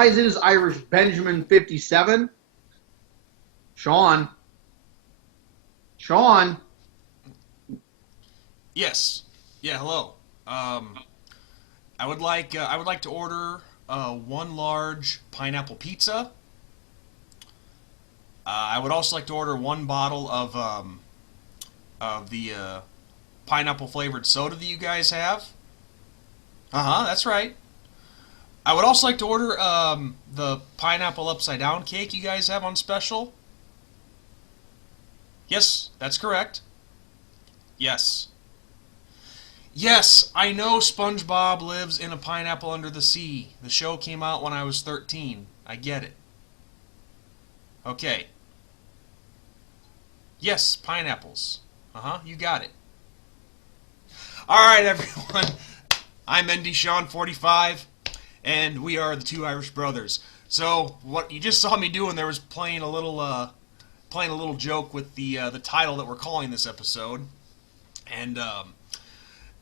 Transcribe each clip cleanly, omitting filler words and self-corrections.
guys? It is IrishBenjamin57. Sean. Sean. Yes. Yeah. Hello. I would like to order one large pineapple pizza. I would also like to order one bottle of the pineapple flavored soda that you guys have. That's right. I would also like to order the pineapple upside down cake you guys have on special. Yes, that's correct. Yes. Yes, I know SpongeBob lives in a pineapple under the sea. The show came out when I was 13. I get it. Okay. Yes, pineapples. You got it. Alright, everyone. I'm NDSean45, and we are the two Irish brothers. So, what you just saw me doing there was playing a little joke with the title that we're calling this episode. And,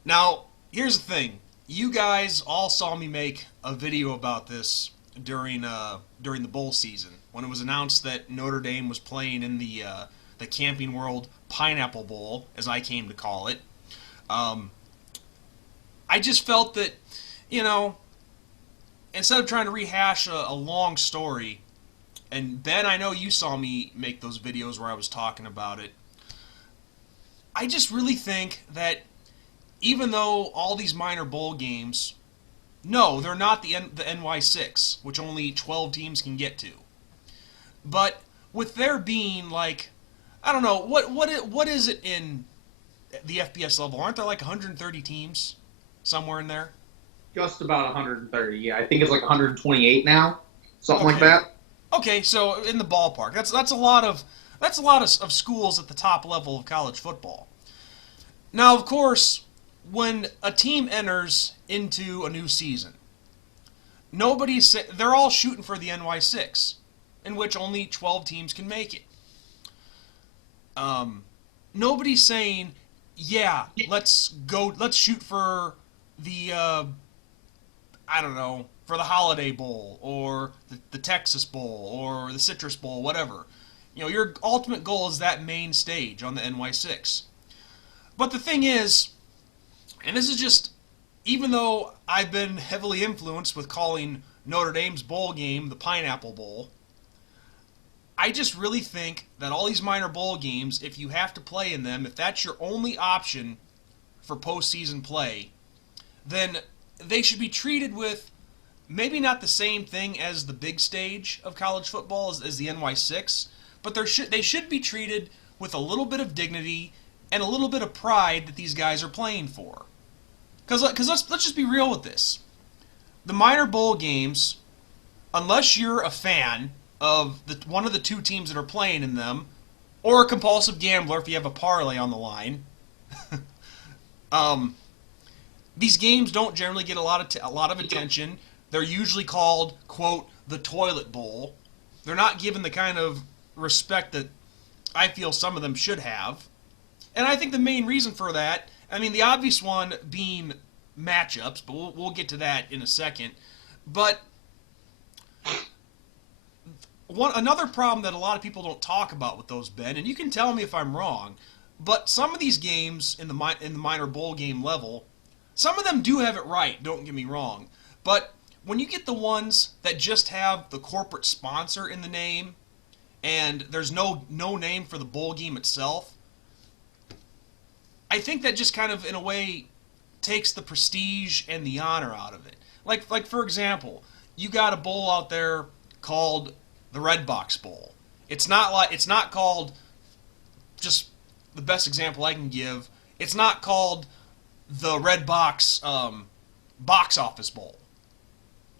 now, here's the thing. You guys all saw me make a video about this during the bowl season when it was announced that Notre Dame was playing in the Camping World Pineapple Bowl, as I came to call it. I just felt that, instead of trying to rehash a long story, and Ben, I know you saw me make those videos where I was talking about it, I just really think that even though all these minor bowl games, no, they're not the NY6, which only 12 teams can get to. But with there being like, I don't know, what is it in the FBS level? Aren't there like 130 teams somewhere in there? Just about 130. Yeah, I think it's like 128 now, something like that. Okay, so in the ballpark, that's a lot of schools at the top level of college football. Now, of course, when a team enters into a new season, they're all shooting for the NY6, in which only 12 teams can make it. Nobody's saying, yeah, let's shoot for the I don't know, for the Holiday Bowl or the Texas Bowl or the Citrus Bowl, whatever. Your ultimate goal is that main stage on the NY6. But the thing is, and this is just, even though I've been heavily influenced with calling Notre Dame's bowl game the Pineapple Bowl, I just really think that all these minor bowl games, if you have to play in them, if that's your only option for postseason play, then they should be treated with maybe not the same thing as the big stage of college football as the NY6, but they should be treated with a little bit of dignity and a little bit of pride that these guys are playing for. Because let's just be real with this. The minor bowl games, unless you're a fan of one of the two teams that are playing in them, or a compulsive gambler if you have a parlay on the line, these games don't generally get a lot of attention. They're usually called, quote, the toilet bowl. They're not given the kind of respect that I feel some of them should have. And I think the main reason for that, I mean, the obvious one being matchups, but we'll get to that in a second. But another problem that a lot of people don't talk about with those, Ben, and you can tell me if I'm wrong, but some of these games in the minor bowl game level, some of them do have it right, don't get me wrong. But when you get the ones that just have the corporate sponsor in the name, and there's no name for the bowl game itself, I think that just kind of, in a way, takes the prestige and the honor out of it. Like for example, you got a bowl out there called the Red Box Bowl. It's not called, just the best example I can give, it's not called the Red Box Box Office Bowl.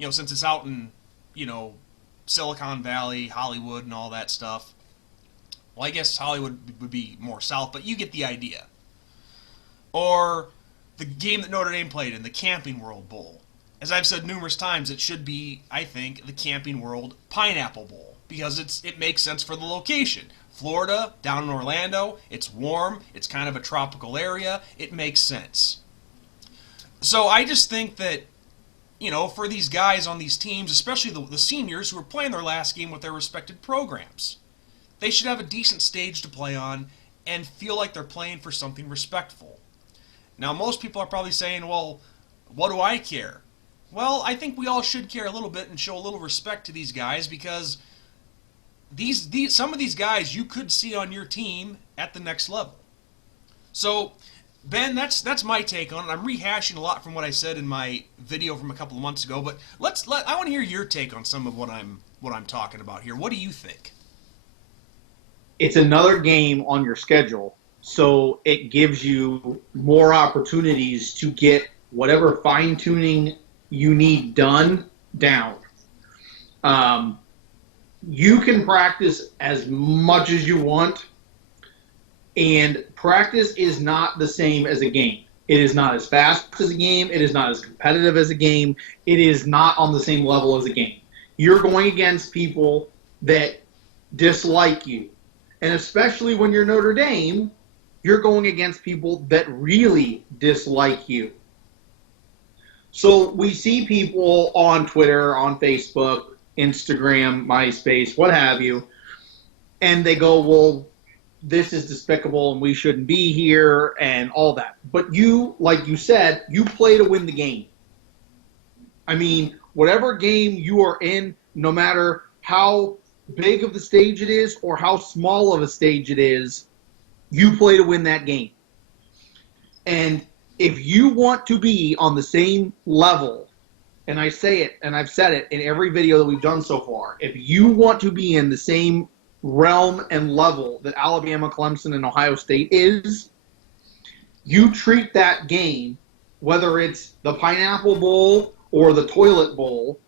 Since it's out in, Silicon Valley, Hollywood, and all that stuff. Well, I guess Hollywood would be more south, but you get the idea. Or the game that Notre Dame played in, the Camping World Bowl. As I've said numerous times, it should be, I think, the Camping World Pineapple Bowl, because it makes sense for the location. Florida, down in Orlando, it's warm, it's kind of a tropical area, it makes sense. So I just think that for these guys on these teams, especially the seniors who are playing their last game with their respected programs. They should have a decent stage to play on and feel like they're playing for something respectful. Now, most people are probably saying, well, what do I care? Well, I think we all should care a little bit and show a little respect to these guys because some of these guys you could see on your team at the next level. So, Ben, that's my take on it. I'm rehashing a lot from what I said in my video from a couple of months ago, but I want to hear your take on some of what I'm talking about here. What do you think? It's another game on your schedule, so it gives you more opportunities to get whatever fine-tuning you need down. You can practice as much as you want, and practice is not the same as a game. It is not as fast as a game. It is not as competitive as a game. It is not on the same level as a game. You're going against people that dislike you. And especially when you're Notre Dame, you're going against people that really dislike you. So we see people on Twitter, on Facebook, Instagram, MySpace, what have you, and they go, well, this is despicable and we shouldn't be here and all that. But you, like you said, you play to win the game. I mean, whatever game you are in, no matter how big of the stage it is or how small of a stage it is, you play to win that game. And if you want to be on the same level, and I say it, and I've said it in every video that we've done so far, if you want to be in the same realm and level that Alabama, Clemson, and Ohio State is, you treat that game, whether it's the Pineapple Bowl or the Toilet Bowl,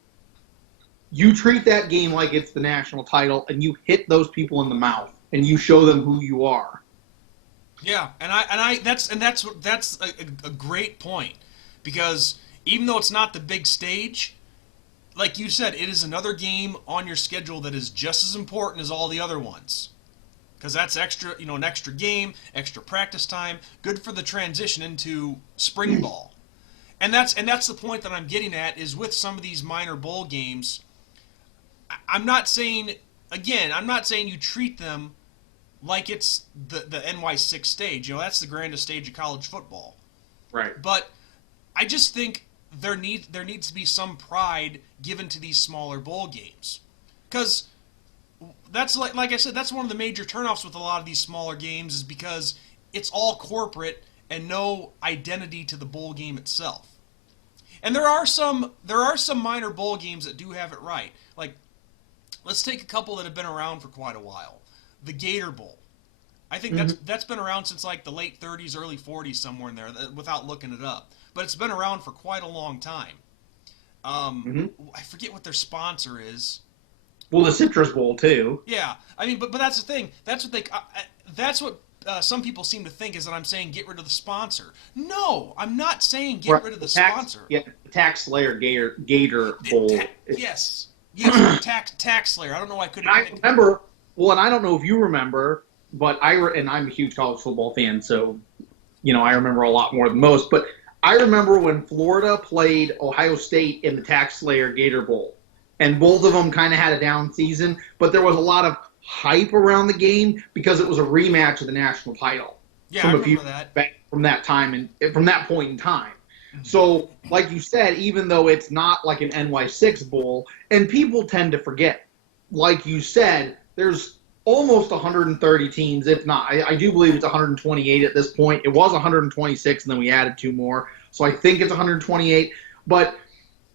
you treat that game like it's the national title, and you hit those people in the mouth, and you show them who you are. Yeah, that's a great point, because even though it's not the big stage, like you said, it is another game on your schedule that is just as important as all the other ones. Because that's extra, an extra game, extra practice time, good for the transition into spring ball. And that's the point that I'm getting at, is with some of these minor bowl games, I'm not saying you treat them like it's the NY6 stage. That's the grandest stage of college football. Right. But I just think there needs to be some pride given to these smaller bowl games, because that's like I said, that's one of the major turnoffs with a lot of these smaller games, is because it's all corporate and no identity to the bowl game itself. And there are some minor bowl games that do have it right. Like, let's take a couple that have been around for quite a while. The Gator Bowl. I think that's been around since like the late 30s, early 40s, somewhere in there, without looking it up. But it's been around for quite a long time. I forget what their sponsor is. Well, the Citrus Bowl too. Yeah, I mean, but that's the thing. That's what some people seem to think, is that I'm saying get rid of the sponsor. No, I'm not saying get rid of the sponsor. Yeah, the Tax Slayer Gator Bowl. Yes, Tax Slayer. I don't know why I couldn't. I remember. Well, and I don't know if you remember, but I'm a huge college football fan, so I remember a lot more than most. But I remember when Florida played Ohio State in the Tax Slayer Gator Bowl, and both of them kind of had a down season, but there was a lot of hype around the game because it was a rematch of the national title. Yeah, I remember that. Back from that time and from that point in time. Mm-hmm. So, like you said, even though it's not like an NY6 bowl, and people tend to forget, like you said, there's almost 130 teams, if not. I do believe it's 128 at this point. It was 126, and then we added 2 more. So I think it's 128. But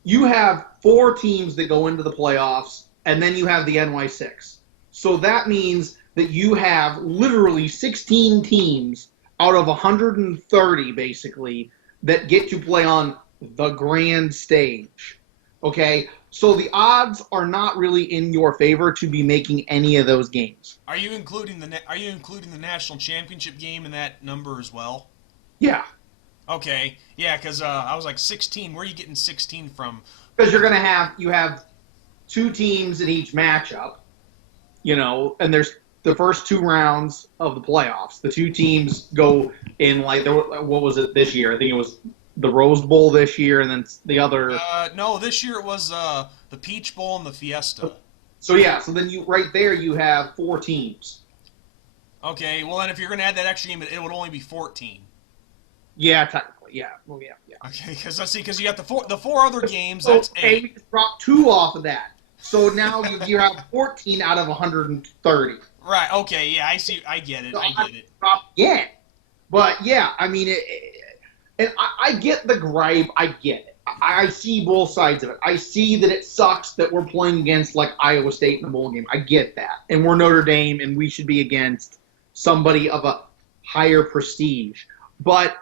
you have 4 teams that go into the playoffs, and then you have the NY6. So that means that you have literally 16 teams out of 130, basically, that get to play on the grand stage. Okay? So the odds are not really in your favor to be making any of those games. Are you including the national championship game in that number as well? Yeah. Okay. Yeah, because I was like 16. Where are you getting 16 from? Because you have 2 teams in each matchup, and there's the first 2 rounds of the playoffs. The 2 teams go in what was it this year? I think it was the Rose Bowl this year, and then the other. No, this year it was the Peach Bowl and the Fiesta. So yeah, so then you right there you have 4 teams. Okay, well then if you're gonna add that extra game, it would only be 14. Yeah, technically, yeah. Well, yeah, yeah. Okay, because let's see, because you got the four other games. So That's okay, 8. we just dropped 2 off of that. So now you have 14 out of 130. Right. Okay. Yeah. I see. I get it. So I get it. dropped again. But yeah, I mean, and I get the gripe. I get it. I see both sides of it. I see that it sucks that we're playing against like Iowa State in the bowl game. I get that, and we're Notre Dame, and we should be against somebody of a higher prestige. But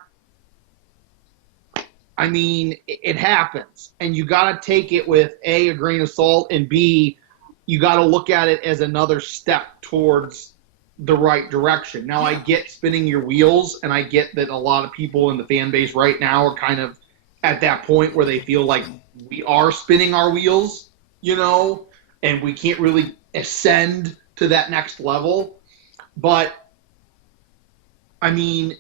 I mean, it happens, and you got to take it with a grain of salt, and B, you got to look at it as another step towards the right direction. Now, I get spinning your wheels, and I get that a lot of people in the fan base right now are kind of at that point where they feel like we are spinning our wheels, and we can't really ascend to that next level. But, I mean,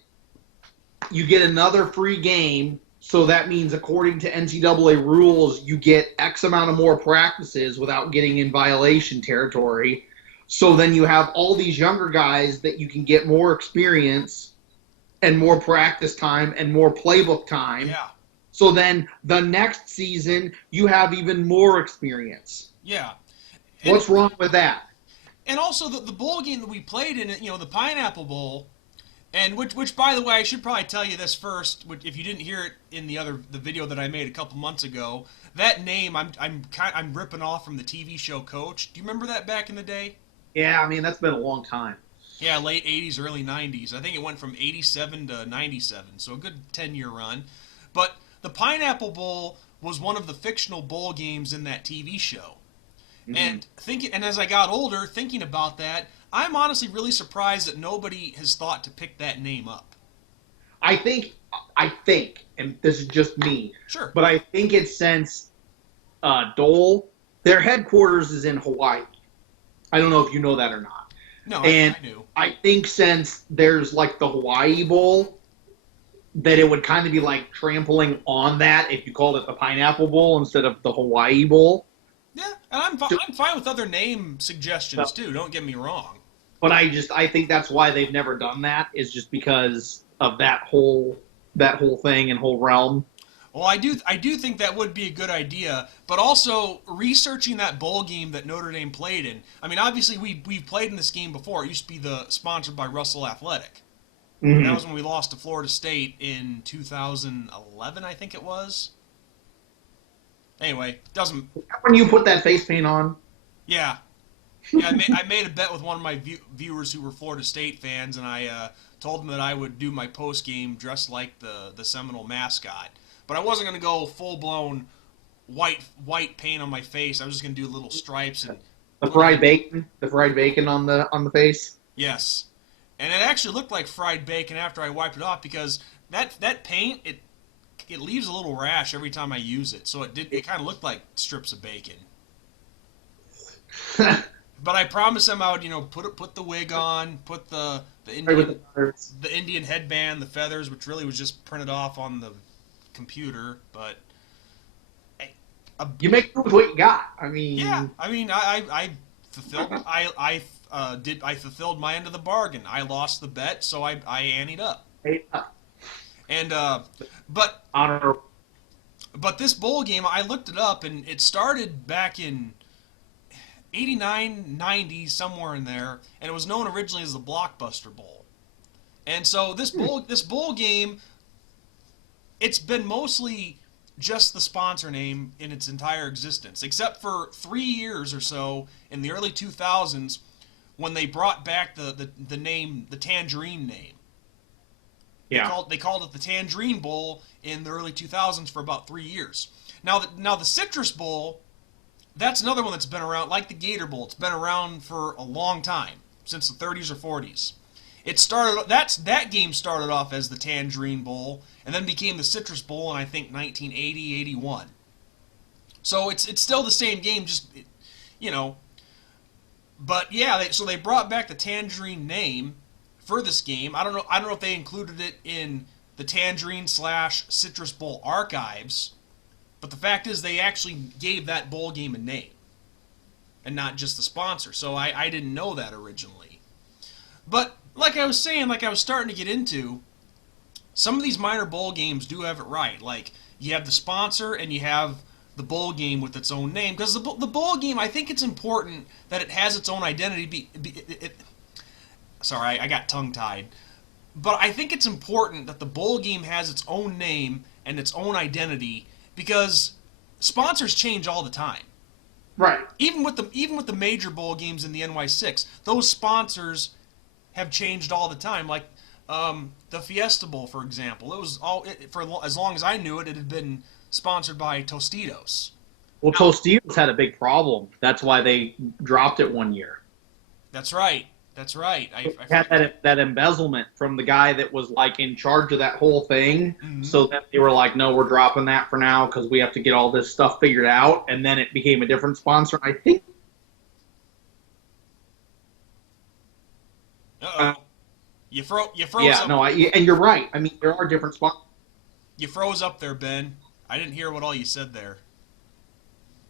you get another free game, so that means according to NCAA rules, you get X amount of more practices without getting in violation territory. So then you have all these younger guys that you can get more experience and more practice time and more playbook time. Yeah. So then the next season, you have even more experience. Yeah. What's wrong with that? And also the bowl game that we played in, the Pineapple Bowl, and which by the way, I should probably tell you this first, if you didn't hear it in the video that I made a couple months ago. That name I'm ripping off from the TV show Coach. Do you remember that back in the day? Yeah, I mean that's been a long time. Yeah, late 80s, early 90s. I think it went from 87 to 97, so a good 10-year run. But the Pineapple Bowl was one of the fictional bowl games in that TV show. Mm-hmm. And as I got older, thinking about that, I'm honestly really surprised that nobody has thought to pick that name up. I think, and this is just me. Sure. But I think it's since Dole, their headquarters is in Hawaii. I don't know if you know that or not. No, and I knew. I think since there's like the Hawaii Bowl, that it would kind of be like trampling on that if you called it the Pineapple Bowl instead of the Hawaii Bowl. Yeah, and I'm fine with other name suggestions too. Don't get me wrong. But I think that's why they've never done that, is just because of that whole thing and whole realm. Well, I do think that would be a good idea, but also researching that bowl game that Notre Dame played in. I mean, obviously we've played in this game before. It used to be sponsored by Russell Athletic. Mm-hmm. That was when we lost to Florida State in 2011, I think it was. Anyway, doesn't. When you put that face paint on. Yeah. I made a bet with one of my viewers who were Florida State fans, and I told them that I would do my post game dressed like the Seminole mascot. But I wasn't going to go full blown white paint on my face. I was just going to do little stripes and the fried bacon on the face. Yes, and it actually looked like fried bacon after I wiped it off, because that paint it leaves a little rash every time I use it. So it kind of looked like strips of bacon. But I promised them I would put the wig on, put the Indian headband, the feathers, which really was just printed off on the computer, but you make do with what you got. I mean, yeah. I mean, I fulfilled I fulfilled my end of the bargain. I lost the bet, so I anteed up. And but honor. But this bowl game, I looked it up, and it started back in 89, 90, somewhere in there, and it was known originally as the Blockbuster Bowl. And so this bowl game, it's been mostly just the sponsor name in its entire existence, except for 3 years or so in the early 2000s when they brought back the name, the Tangerine name. Yeah. They called it the Tangerine Bowl in the early 2000s for about 3 years. Now the Citrus Bowl, that's another one that's been around, like the Gator Bowl. It's been around for a long time, since the 30s or 40s. That game started off as the Tangerine Bowl, and then became the Citrus Bowl in, I think, 1980, 81. So it's still the same game, just But yeah, so they brought back the Tangerine name for this game. I don't know if they included it in the Tangerine / Citrus Bowl archives, but the fact is they actually gave that bowl game a name and not just the sponsor. So I didn't know that originally. But like I was saying, like I was starting to get into, some of these minor bowl games do have it right. Like you have the sponsor and you have the bowl game with its own name. Because the bowl game, I think it's important that it has its own identity. Sorry, I got tongue-tied. But I think it's important that the bowl game has its own name and its own identity because sponsors change all the time. Right. Even with the major bowl games in the NY6, those sponsors have changed all the time. Like the Fiesta Bowl, for example, it was for as long as I knew it, it had been sponsored by Tostitos. Well, Tostitos had a big problem. That's why they dropped it one year. That's right. That's right. I had that embezzlement from the guy that was like in charge of that whole thing. Mm-hmm. So then they were like, "No, we're dropping that for now because we have to get all this stuff figured out." And then it became a different sponsor. I think. Uh-oh. You froze. Yeah, up. No, and you're right. I mean, there are different sponsors. You froze up there, Ben. I didn't hear what all you said there.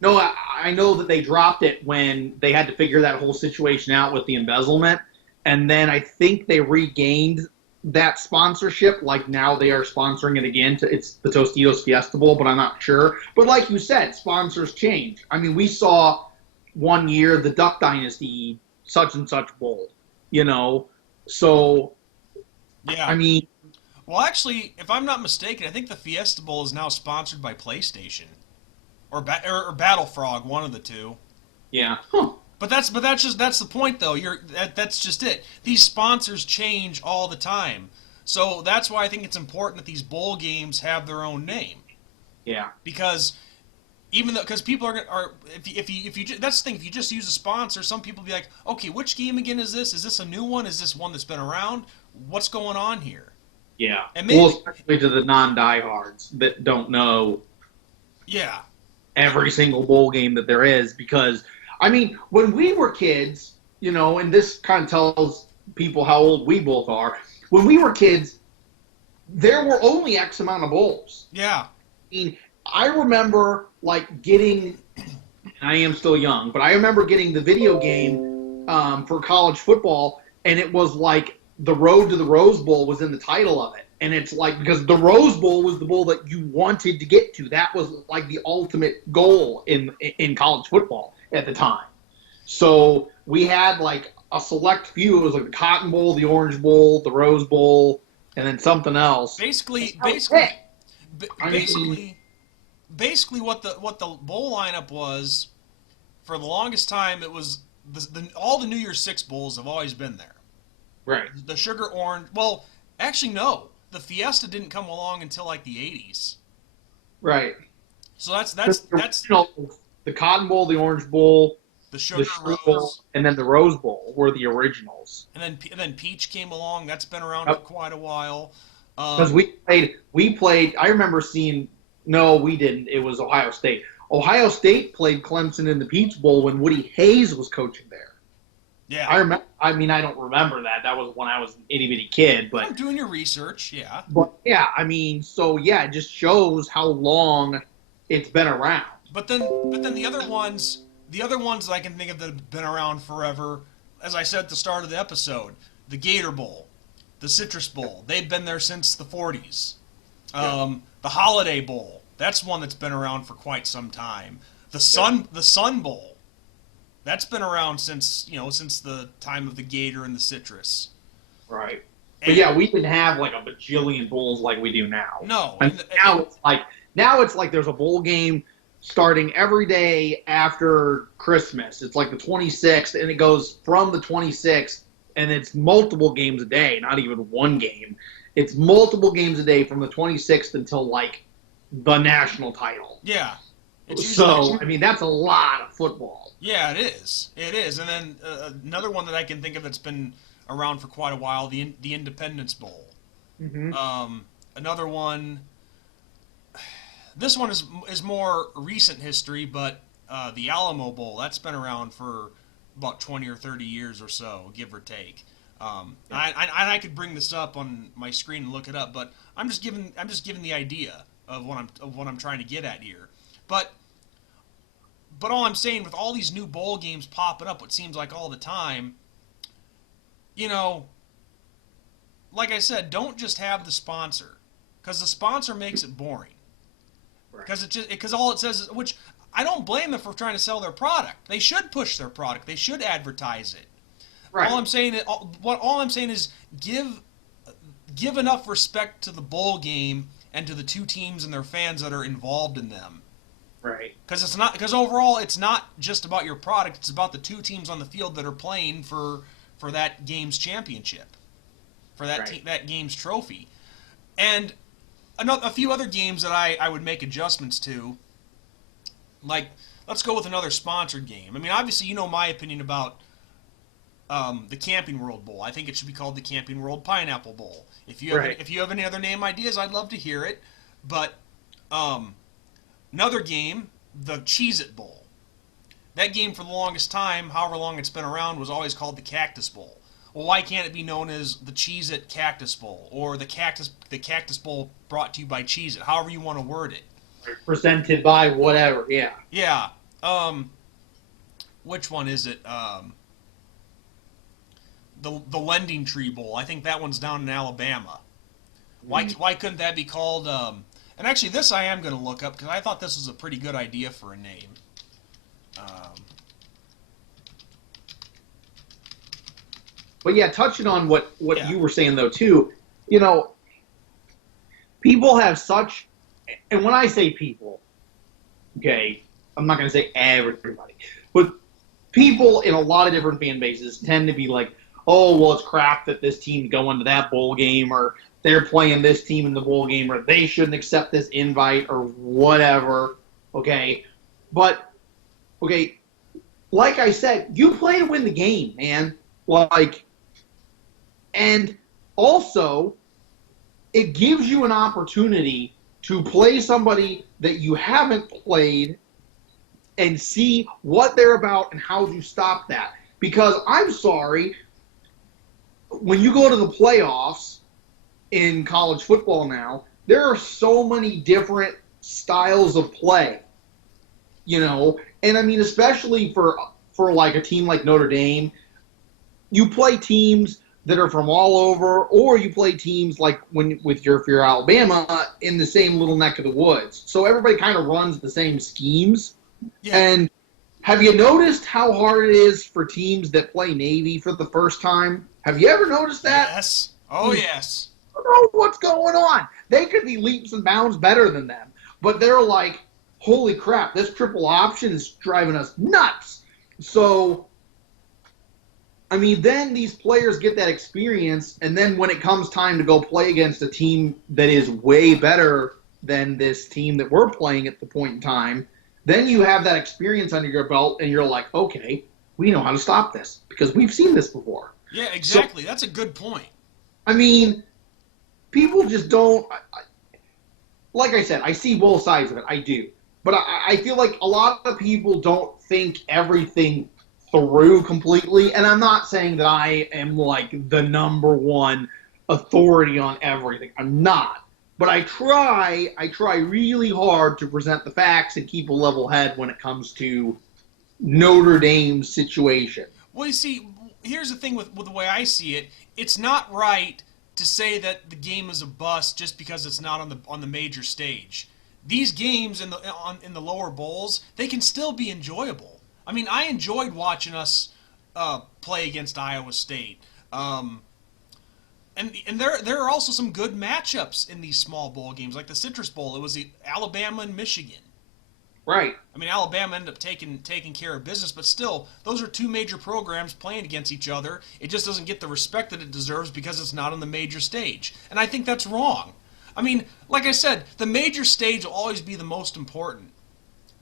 No, I know that they dropped it when they had to figure that whole situation out with the embezzlement. And then I think they regained that sponsorship. Like now they are sponsoring it again. It's the Tostitos Fiesta Bowl, but I'm not sure. But like you said, sponsors change. I mean, we saw one year the Duck Dynasty such and such bowl, So, yeah. I mean. Well, actually, if I'm not mistaken, I think the Fiesta Bowl is now sponsored by PlayStation. Or Battle Frog, one of the two. Yeah. Huh. But that's the point though. That's just it. These sponsors change all the time. So that's why I think it's important that these bowl games have their own name. Yeah. Because people are if you that's the thing, if you just use a sponsor, some people be like, "Okay, which game again is this? Is this a new one? Is this one that's been around? What's going on here?" Yeah. And maybe, especially to the non-diehards that don't know. Yeah. Every single bowl game that there is, because I mean, when we were kids, and this kind of tells people how old we both are. When we were kids, there were only X amount of bowls. Yeah. I mean, I remember getting. I am still young, but I remember getting the video game for college football, and it was like the Road to the Rose Bowl was in the title of it. And it's like, because the Rose Bowl was the bowl that you wanted to get to. That was like the ultimate goal in college football at the time. So we had like a select few. It was like the Cotton Bowl, the Orange Bowl, the Rose Bowl, and then something else. Basically, what the bowl lineup was, for the longest time, it was all the New Year's Six bowls have always been there. Right. The Sugar Orange. Well, actually, no. The Fiesta didn't come along until like the 80s. Right. So that's the Cotton Bowl, the Orange Bowl, the Sugar Rose Bowl, and then the Rose Bowl were the originals. And then Peach came along. That's been around for quite a while. Because we played. I remember seeing. No, we didn't. It was Ohio State. Ohio State played Clemson in the Peach Bowl when Woody Hayes was coaching there. Yeah. I remember. I mean, I don't remember that. That was when I was an itty bitty kid. But I'm doing your research, yeah. But yeah, I mean, so yeah, it just shows how long it's been around. But then the other ones that I can think of that have been around forever, as I said at the start of the episode, the Gator Bowl, the Citrus Bowl, they've been there since the 40s. The Holiday Bowl, that's one that's been around for quite some time. The Sun Bowl. That's been around since the time of the Gator and the Citrus. Right. But yeah, we didn't have like a bajillion bowls like we do now. No. Now it's like there's a bowl game starting every day after Christmas. It's like the 26th, and it goes from the 26th, and it's multiple games a day, not even one game. It's multiple games a day from the 26th until like the national title. Yeah. So, I mean, that's a lot of football. Yeah, it is. It is. And then another one that I can think of that's been around for quite a while, the Independence Bowl. Mm-hmm. Another one. This one is more recent history, but the Alamo Bowl, that's been around for about 20 or 30 years or so, give or take. I could bring this up on my screen and look it up, but I'm just giving the idea of what I'm trying to get at here. But all I'm saying, with all these new bowl games popping up, what seems like all the time, you know, like I said, don't just have the sponsor, because the sponsor makes it boring. Because all it says is, which I don't blame them for trying to sell their product. They should push their product. They should advertise it. Right. All I'm saying is give enough respect to the bowl game and to the two teams and their fans that are involved in them. Right. Because overall it's not just about your product. It's about the two teams on the field that are playing for that game's championship, for that game's trophy, and a few other games that I would make adjustments to. Like, let's go with another sponsored game. I mean, obviously, you know my opinion about the Camping World Bowl. I think it should be called the Camping World Pineapple Bowl. If you have any other name ideas, I'd love to hear it. But another game, the Cheez-It Bowl. That game, for the longest time, however long it's been around, was always called the Cactus Bowl. Well, why can't it be known as the Cheez-It Cactus Bowl, or the Cactus Bowl brought to you by Cheez-It? However you want to word it. Presented by whatever. Yeah. Yeah. Which one is it? The Lending Tree Bowl. I think that one's down in Alabama. Why couldn't that be called? And actually, this I am going to look up because I thought this was a pretty good idea for a name. But yeah, touching on what you were saying though too, you know, people have such, and when I say people, okay, I'm not going to say everybody, but people in a lot of different fan bases tend to be like, oh, well, it's crap that this team's going to that bowl game, or they're playing this team in the bowl game, or they shouldn't accept this invite, or whatever, okay? But, okay, like I said, you play to win the game, man. Like, and also, it gives you an opportunity to play somebody that you haven't played and see what they're about and how to stop that. Because I'm sorry, when you go to the playoffs in college football now, there are so many different styles of play, you know. And I mean, especially for like a team like Notre Dame, you play teams that are from all over, or you play teams like if you're Alabama in the same little neck of the woods. So everybody kind of runs the same schemes. Yeah. And have you noticed how hard it is for teams that play Navy for the first time? Have you ever noticed that? Yes. Oh, yes. I don't know what's going on. They could be leaps and bounds better than them, but they're like, holy crap, this triple option is driving us nuts. So, I mean, then these players get that experience, and then when it comes time to go play against a team that is way better than this team that we're playing at the point in time, then you have that experience under your belt, and you're like, okay, we know how to stop this because we've seen this before. Yeah, exactly. So, that's a good point. I mean, people just don't like I said, I see both sides of it. I do. But I feel like a lot of people don't think everything through completely. And I'm not saying that I am like the number one authority on everything. I'm not. But I try really hard to present the facts and keep a level head when it comes to Notre Dame's situation. Well, you see, here's the thing with the way I see it. It's not right to say that the game is a bust just because it's not on the major stage. These games in the lower bowls, they can still be enjoyable. I mean, I enjoyed watching us play against Iowa State. And there are also some good matchups in these small bowl games, like the Citrus Bowl. It was the Alabama and Michigan. Right. I mean, Alabama ended up taking care of business, but still, those are two major programs playing against each other. It just doesn't get the respect that it deserves because it's not on the major stage. And I think that's wrong. I mean, like I said, the major stage will always be the most important.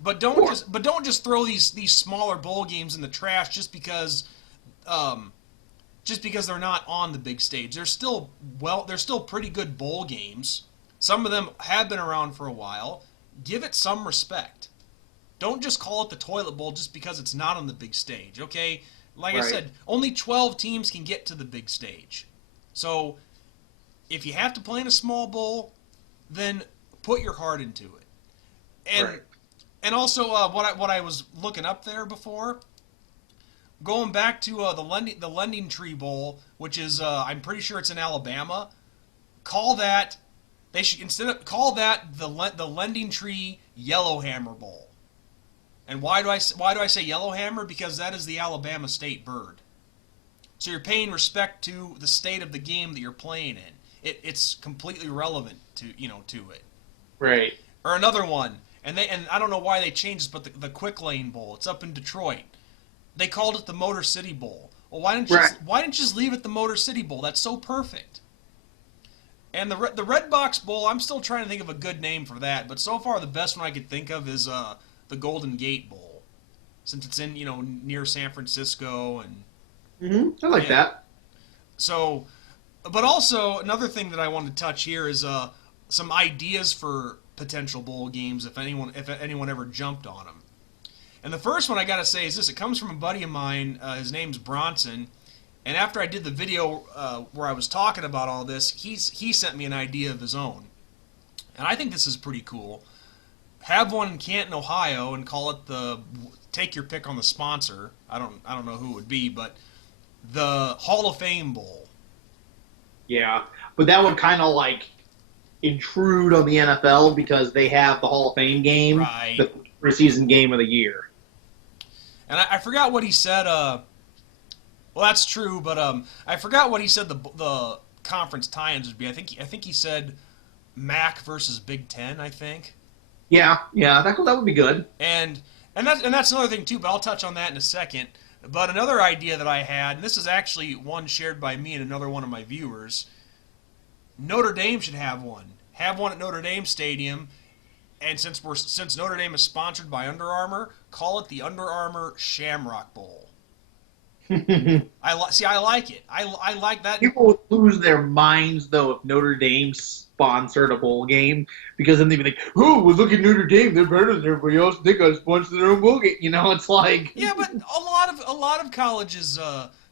But don't just throw these smaller bowl games in the trash just because they're not on the big stage. They're still pretty good bowl games. Some of them have been around for a while. Give it some respect. Don't just call it the toilet bowl just because it's not on the big stage, okay? Like I said, only 12 teams can get to the big stage. So if you have to play in a small bowl, then put your heart into it. And also what I was looking up there before, going back to the Lending Tree Bowl, which is I'm pretty sure it's in Alabama. Call that call that the Lending Tree Yellowhammer Bowl. And why do I say Yellowhammer? Because that is the Alabama state bird. So you're paying respect to the state of the game that you're playing in. It's completely relevant to it. Right. Or another one, and I don't know why they changed this, but the Quick Lane Bowl. It's up in Detroit. They called it the Motor City Bowl. Well, why didn't you just leave it the Motor City Bowl? That's so perfect. And the Red Box Bowl, I'm still trying to think of a good name for that, but so far the best one I could think of is the Golden Gate Bowl, since it's in near San Francisco and. I like that. So, but also another thing that I wanted to touch here is some ideas for potential bowl games if anyone ever jumped on them. And the first one I gotta say is this: it comes from a buddy of mine. His name's Bronson. And after I did the video where I was talking about all this, he sent me an idea of his own. And I think this is pretty cool. Have one in Canton, Ohio, and call it take your pick on the sponsor. I don't know who it would be, but the Hall of Fame Bowl. Yeah, but that would kind of intrude on the NFL because they have the Hall of Fame game, right, the preseason game of the year. And I forgot what he said. Well, that's true, but I forgot what he said the conference tie-ins would be. I think he said MAC versus Big Ten. I think. Yeah, that would be good. And that's another thing too. But I'll touch on that in a second. But another idea that I had, and this is actually one shared by me and another one of my viewers. Notre Dame should have one. Have one at Notre Dame Stadium. And since Notre Dame is sponsored by Under Armour, call it the Under Armour Shamrock Bowl. I like it. I like that. People would lose their minds though if Notre Dame sponsored a bowl game, because then they'd be like, "Oh, well, look at Notre Dame. They're better than everybody else. They got to sponsor their own bowl game." It's like. Yeah, but a lot of colleges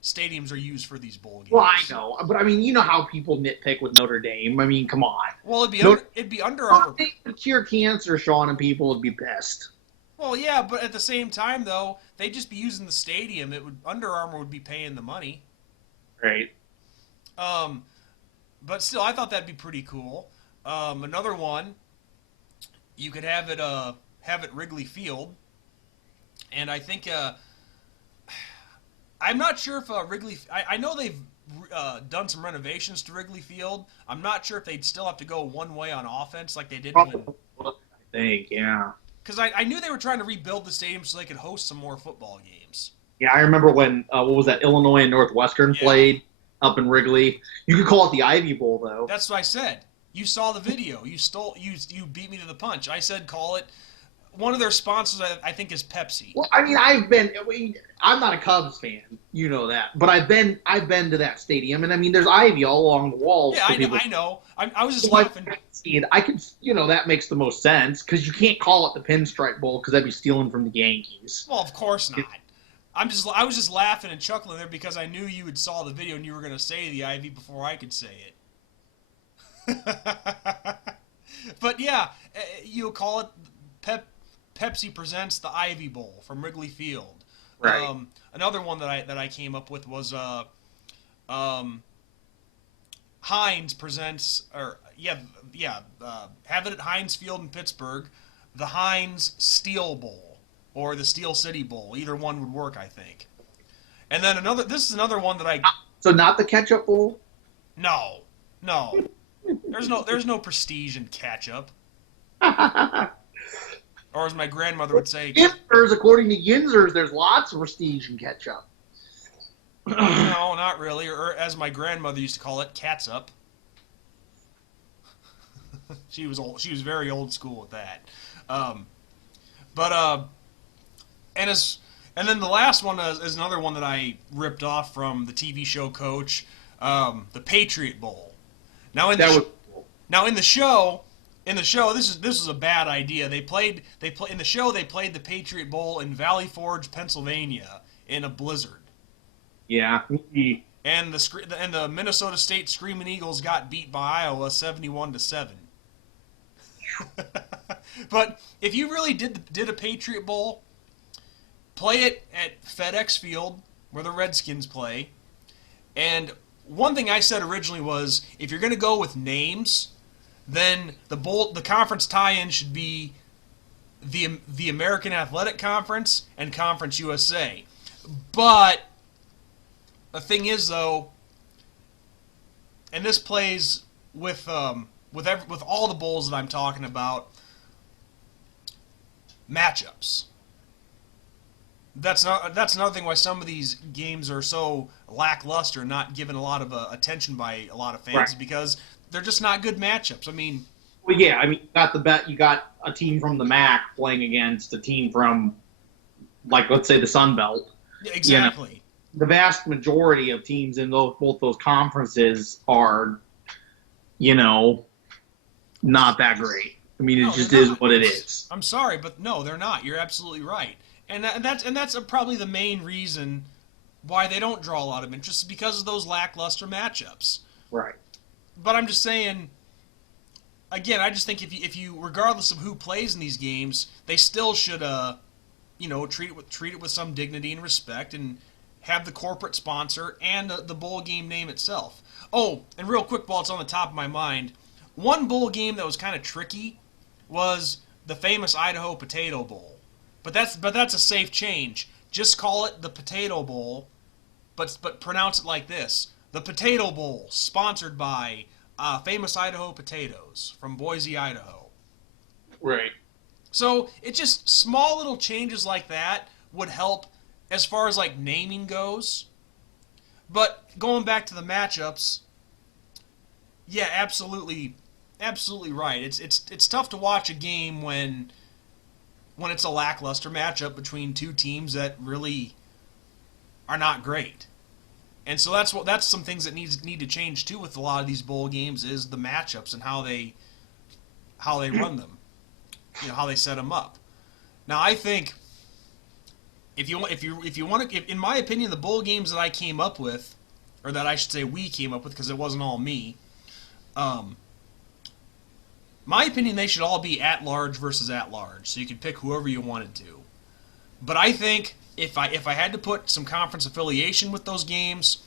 stadiums are used for these bowl games. Well, I know, but I mean, you know how people nitpick with Notre Dame. I mean, come on. Well, it'd be Under Armour. If they cure cancer, Sean, and people would be pissed. Well, yeah, but at the same time, though, they'd just be using the stadium. Under Armour would be paying the money. Right. But still, I thought that'd be pretty cool. Another one, you could have it Wrigley Field, and I think I'm not sure if Wrigley. I know they've done some renovations to Wrigley Field. I'm not sure if they'd still have to go one way on offense like they did. I think, yeah. Because I knew they were trying to rebuild the stadium so they could host some more football games. Yeah, I remember when what was that? Illinois and Northwestern played up in Wrigley. You could call it the Ivy Bowl, though. That's what I said. You saw the video. You beat me to the punch. I said call it. One of their sponsors, I think, is Pepsi. Well, I mean, I'm not a Cubs fan, you know that, but I've been to that stadium, and I mean, there's ivy all along the walls. Yeah, I know. I was just laughing. I could, that makes the most sense because you can't call it the Pinstripe Bowl because that'd be stealing from the Yankees. Well, of course not. I was just laughing and chuckling there because I knew you had saw the video and you were going to say the Ivy before I could say it. But yeah, you call it Pepsi presents the Ivy Bowl from Wrigley Field. Right. Another one that I came up with was Heinz presents have it at Heinz Field in Pittsburgh, the Heinz Steel Bowl or the Steel City Bowl. Either one would work, I think. And then this is another one that I. So not the Ketchup Bowl. No. There's no prestige in ketchup. Or as my grandmother would say, Yinzers, according to Yinzers, there's lots of prestige in ketchup. No, not really. Or as my grandmother used to call it, catsup. She was old. She was very old school with that. And then the last one is another one that I ripped off from the TV show Coach, the Patriot Bowl. Now in the show, this is a bad idea. They played the Patriot Bowl in Valley Forge, Pennsylvania, in a blizzard. Yeah. And the Minnesota State Screaming Eagles got beat by Iowa 71-7. But if you really did a Patriot Bowl, play it at FedEx Field where the Redskins play. And one thing I said originally was, if you're going to go with names, then the conference tie-in should be the American Athletic Conference and Conference USA. But the thing is, though, and this plays with all the bowls that I'm talking about, matchups. That's another thing why some of these games are so lackluster, not given a lot of attention by a lot of fans, Right. because they're just not good matchups. I mean, Well, yeah. I mean, you got a team from the MAC playing against a team from, like, let's say the Sun Belt. exactly. The vast majority of teams in both those conferences are, not that great. I mean, it No, just they're is not. what it is. I'm sorry, but no, they're not. You're absolutely right, and that's probably the main reason why they don't draw a lot of interest, is because of those lackluster matchups. Right. But I'm just saying, again, I just think if you regardless of who plays in these games, they still should treat it with some dignity and respect, and have the corporate sponsor and the bowl game name itself. Oh, and real quick, while it's on the top of my mind, one bowl game that was kind of tricky was the famous Idaho Potato Bowl. But that's a safe change. Just call it the Potato Bowl, but pronounce it like this: the Potato Bowl, sponsored by famous Idaho potatoes from Boise, Idaho. Right. So it just small little changes like that would help as far as like naming goes. But going back to the matchups, yeah, absolutely right. It's tough to watch a game when it's a lackluster matchup between two teams that really are not great. And so that's some things that need to change too with a lot of these bowl games, is the matchups and how they run them, how they set them up. Now I think if you want to, in my opinion, the bowl games that I came up with, or that I should say we came up with, because it wasn't all me. My opinion, they should all be at large versus at large, so you can pick whoever you wanted to. But I think if I had to put some conference affiliation with those games,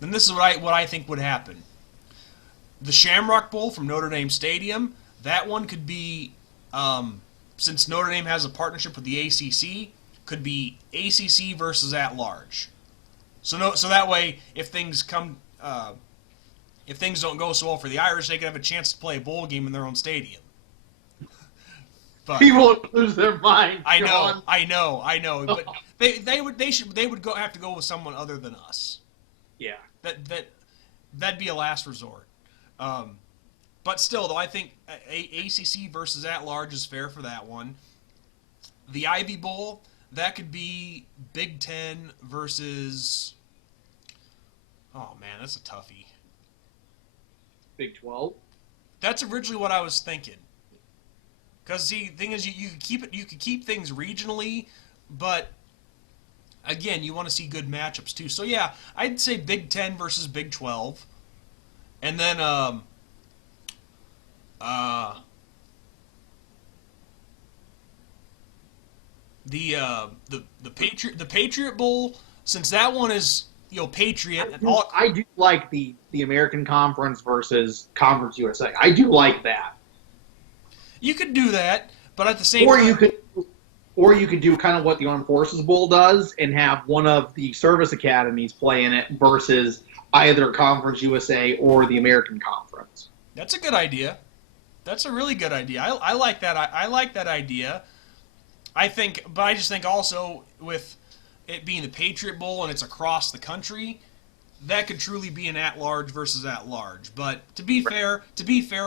then this is what I think would happen. The Shamrock Bowl from Notre Dame Stadium, that one could be, since Notre Dame has a partnership with the ACC, could be ACC versus at large. So that way, if things don't go so well for the Irish, they could have a chance to play a bowl game in their own stadium. But People would lose their mind. I John. know, but they would have to go with someone other than us. Yeah. That'd be a last resort. But still, though, I think ACC versus at large is fair for that one. The Ivy Bowl, that could be Big Ten versus. Oh man, that's a toughie. Big 12. That's originally what I was thinking. Because the thing is, you could keep things regionally, but again, you want to see good matchups too. So yeah, I'd say Big 10 versus Big 12, and then the Patriot Bowl, since that one is Patriot and all. I do like the American Conference versus Conference USA. I do like that. You could do that, but at the same Or time, you could do kind of what the Armed Forces Bowl does and have one of the service academies play in it versus either Conference USA or the American Conference. that's a good idea. That's a really good idea. I like that. I like that idea. But I just think also with it being the Patriot Bowl and it's across the country, that could truly be an at-large versus at-large. But to be fair,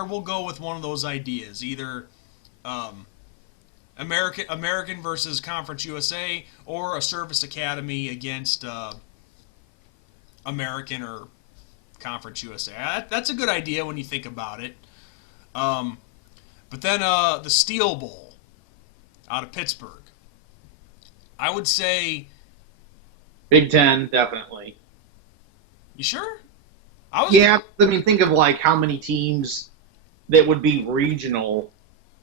we'll go with one of those ideas, either American versus Conference USA, or a service academy against American or Conference USA. That's a good idea when you think about it. But then the Steel Bowl out of Pittsburgh. I would say Big Ten, definitely. You sure? I was. Yeah, I mean, think of like how many teams that would be regional.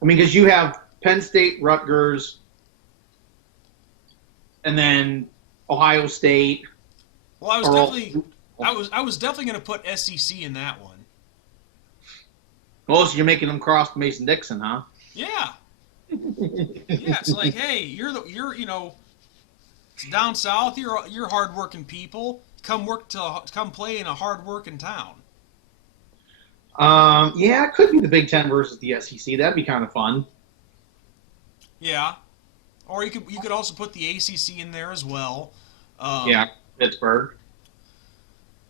I mean, because you have Penn State, Rutgers, and then Ohio State Well, I was are all. definitely. I was definitely going to put SEC in that one. Oh, so you're making them cross Mason Dixon, huh? Yeah. Yeah. It's like, hey, you're down south. You're hardworking people. Come play in a hardworking town. Yeah, it could be the Big Ten versus the SEC. That'd be kind of fun. Yeah. Or you could also put the ACC in there as well. Yeah, Um, Pittsburgh.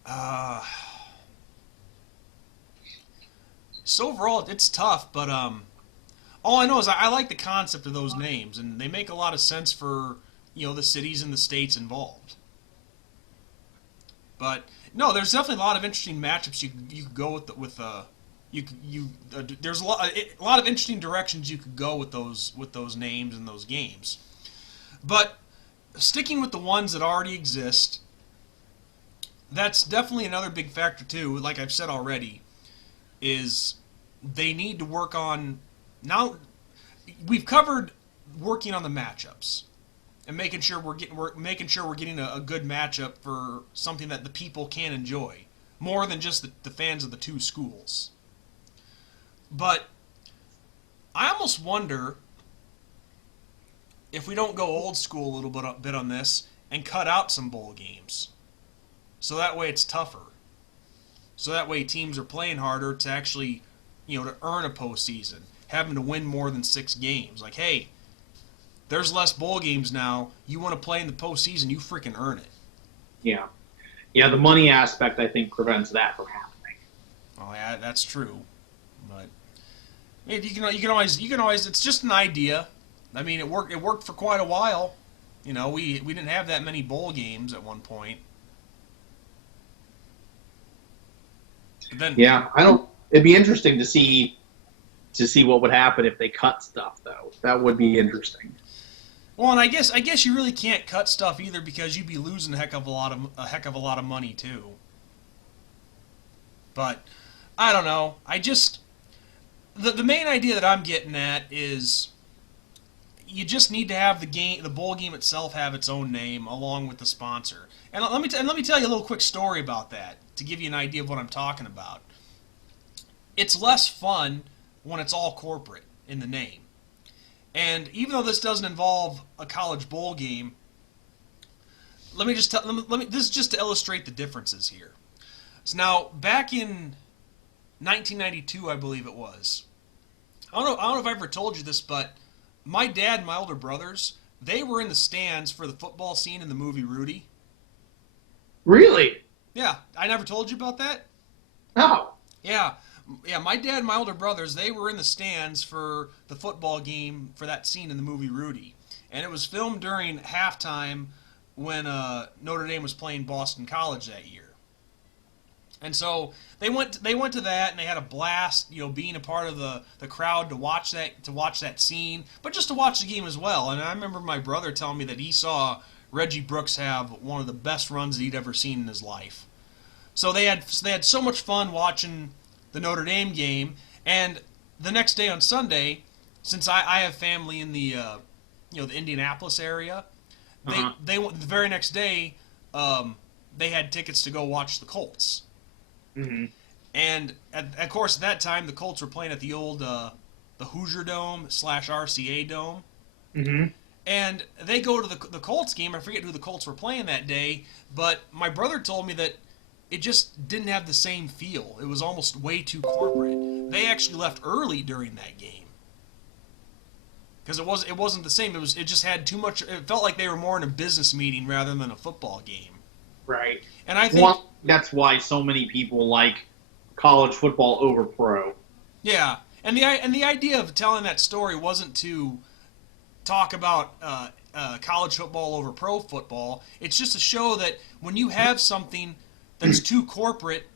uh, so overall, it's tough, but all I know is I like the concept of those names, and they make a lot of sense for the cities and the states involved. But no, there's definitely a lot of interesting matchups you could go with there's a lot of interesting directions you could go with those names and those games. But sticking with the ones that already exist, that's definitely another big factor too. Like I've said already, is they need to work on now. We've covered working on the matchups and making sure we're getting a good matchup for something that the people can enjoy more than just the fans of the two schools. But I almost wonder if we don't go old school a little bit on this and cut out some bowl games, so that way it's tougher. So that way teams are playing harder to actually, to earn a postseason, having to win more than 6 games. Like, hey, there's less bowl games now. You want to play in the postseason, you freaking earn it. Yeah, yeah. The money aspect, I think, prevents that from happening. Oh yeah, that's true. But you can always. It's just an idea. I mean, it worked. It worked for quite a while. We didn't have that many bowl games at one point. But then, Yeah, I don't. It'd be interesting to see what would happen if they cut stuff, though. That would be interesting. well, and I guess you really can't cut stuff either because you'd be losing a heck of a lot of money too. But I don't know. The main idea that I'm getting at is you just need to have the bowl game itself have its own name along with the sponsor. And let me tell you a little quick story about that to give you an idea of what I'm talking about. It's less fun when it's all corporate in the name. And even though this doesn't involve a college bowl game, let me just tell let me this is just to illustrate the differences here. So now back in 1992, I believe it was. I don't know if I ever told you this, but my dad and my older brothers, they were in the stands for the football scene in the movie Rudy. Really? Yeah, I never told you about that? No. Yeah. Yeah, my dad and my older brothers, they were in the stands for the football game for that scene in the movie Rudy. And it was filmed during halftime when Notre Dame was playing Boston College that year. And so they went to that and they had a blast, being a part of the crowd to watch that scene, but just to watch the game as well. And I remember my brother telling me that he saw Reggie Brooks have one of the best runs that he'd ever seen in his life. So they had so much fun watching the Notre Dame game, and the next day on Sunday, since I have family in the Indianapolis area, they went the very next day. They had tickets to go watch the Colts. Hmm. And of course, at that time, the Colts were playing at the old the Hoosier Dome / RCA Dome. Hmm. And they go to the Colts game. I forget who the Colts were playing that day, but my brother told me that it just didn't have the same feel. It was almost way too corporate. They actually left early during that game because it wasn't the same. It just had too much. It felt like they were more in a business meeting rather than a football game. Right. And I think That's why so many people like college football over pro. yeah, and the idea of telling that story wasn't to talk about college football over pro football. It's just to show that when you have something that's too corporate,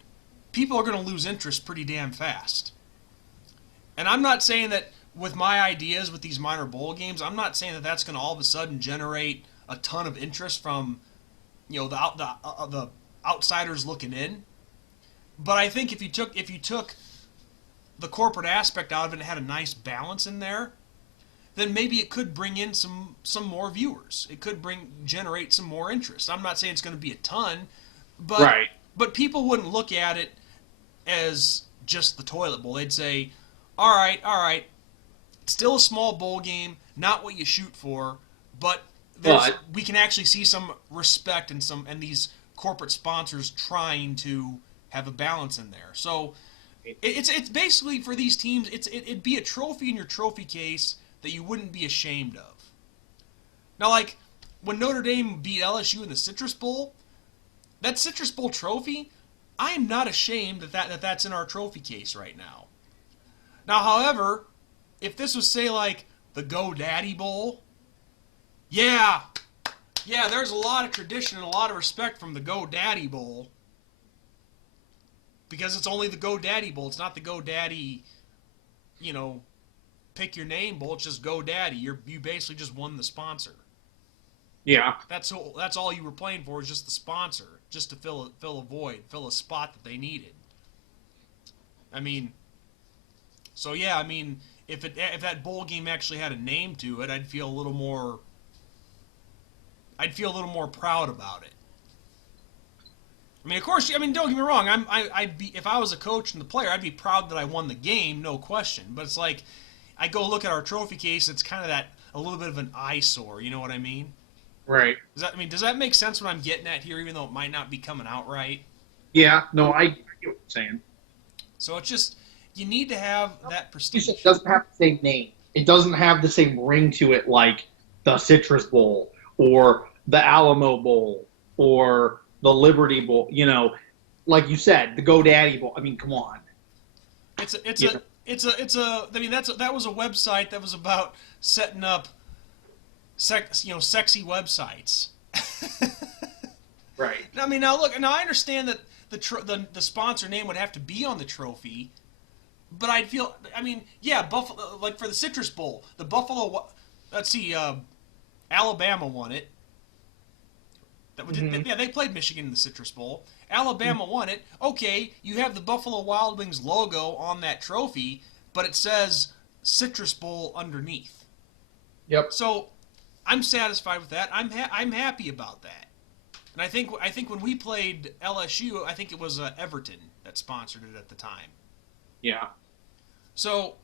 people are going to lose interest pretty damn fast. And I'm not saying that with my ideas with these minor bowl games, I'm not saying that that's going to all of a sudden generate a ton of interest from the outsiders looking in. But I think if you took the corporate aspect out of it and had a nice balance in there, then maybe it could bring in some more viewers. It could generate some more interest. I'm not saying it's going to be a ton, but Right. but people wouldn't look at it as just the toilet bowl. They'd say, all right, it's still a small bowl game, not what you shoot for, but we can actually see some respect and these corporate sponsors trying to have a balance in there. So it's basically for these teams, it'd be a trophy in your trophy case that you wouldn't be ashamed of. Now, like when Notre Dame beat LSU in the Citrus Bowl, that Citrus Bowl trophy, I am not ashamed that's in our trophy case right now. Now, however, if this was, say, like the GoDaddy Bowl, yeah, there's a lot of tradition and a lot of respect from the GoDaddy Bowl because it's only the GoDaddy Bowl. It's not the GoDaddy, pick your name bowl. It's just GoDaddy. You basically just won the sponsor. Yeah. That's all you were playing for, is just the sponsor, just to fill a void, fill a spot that they needed. I mean, so yeah, I mean, if that bowl game actually had a name to it, I'd feel a little more proud about it. I mean, of course, don't get me wrong. I'd be, if I was a coach and the player, I'd be proud that I won the game, no question. But it's like, I go look at our trophy case, it's kind of a little bit of an eyesore. You know what I mean? Right. Does that make sense what I'm getting at here, even though it might not be coming out right? Yeah. No, I get what you're saying. So it's just, you need to have that prestige. It doesn't have the same name. It doesn't have the same ring to it like the Citrus Bowl or the Alamo Bowl or the Liberty Bowl. Like you said, the GoDaddy Bowl. I mean, come on. That was a website that was about setting up sexy websites. Right. I mean, now I understand that the sponsor name would have to be on the trophy, but I'd feel, Buffalo, like for the Citrus Bowl, the Buffalo, let's see, Alabama won it. They played Michigan in the Citrus Bowl. Alabama won it. Okay, you have the Buffalo Wild Wings logo on that trophy, but it says Citrus Bowl underneath. Yep. So I'm satisfied with that. I'm happy about that. And I think when we played LSU, I think it was Everton that sponsored it at the time. Yeah. So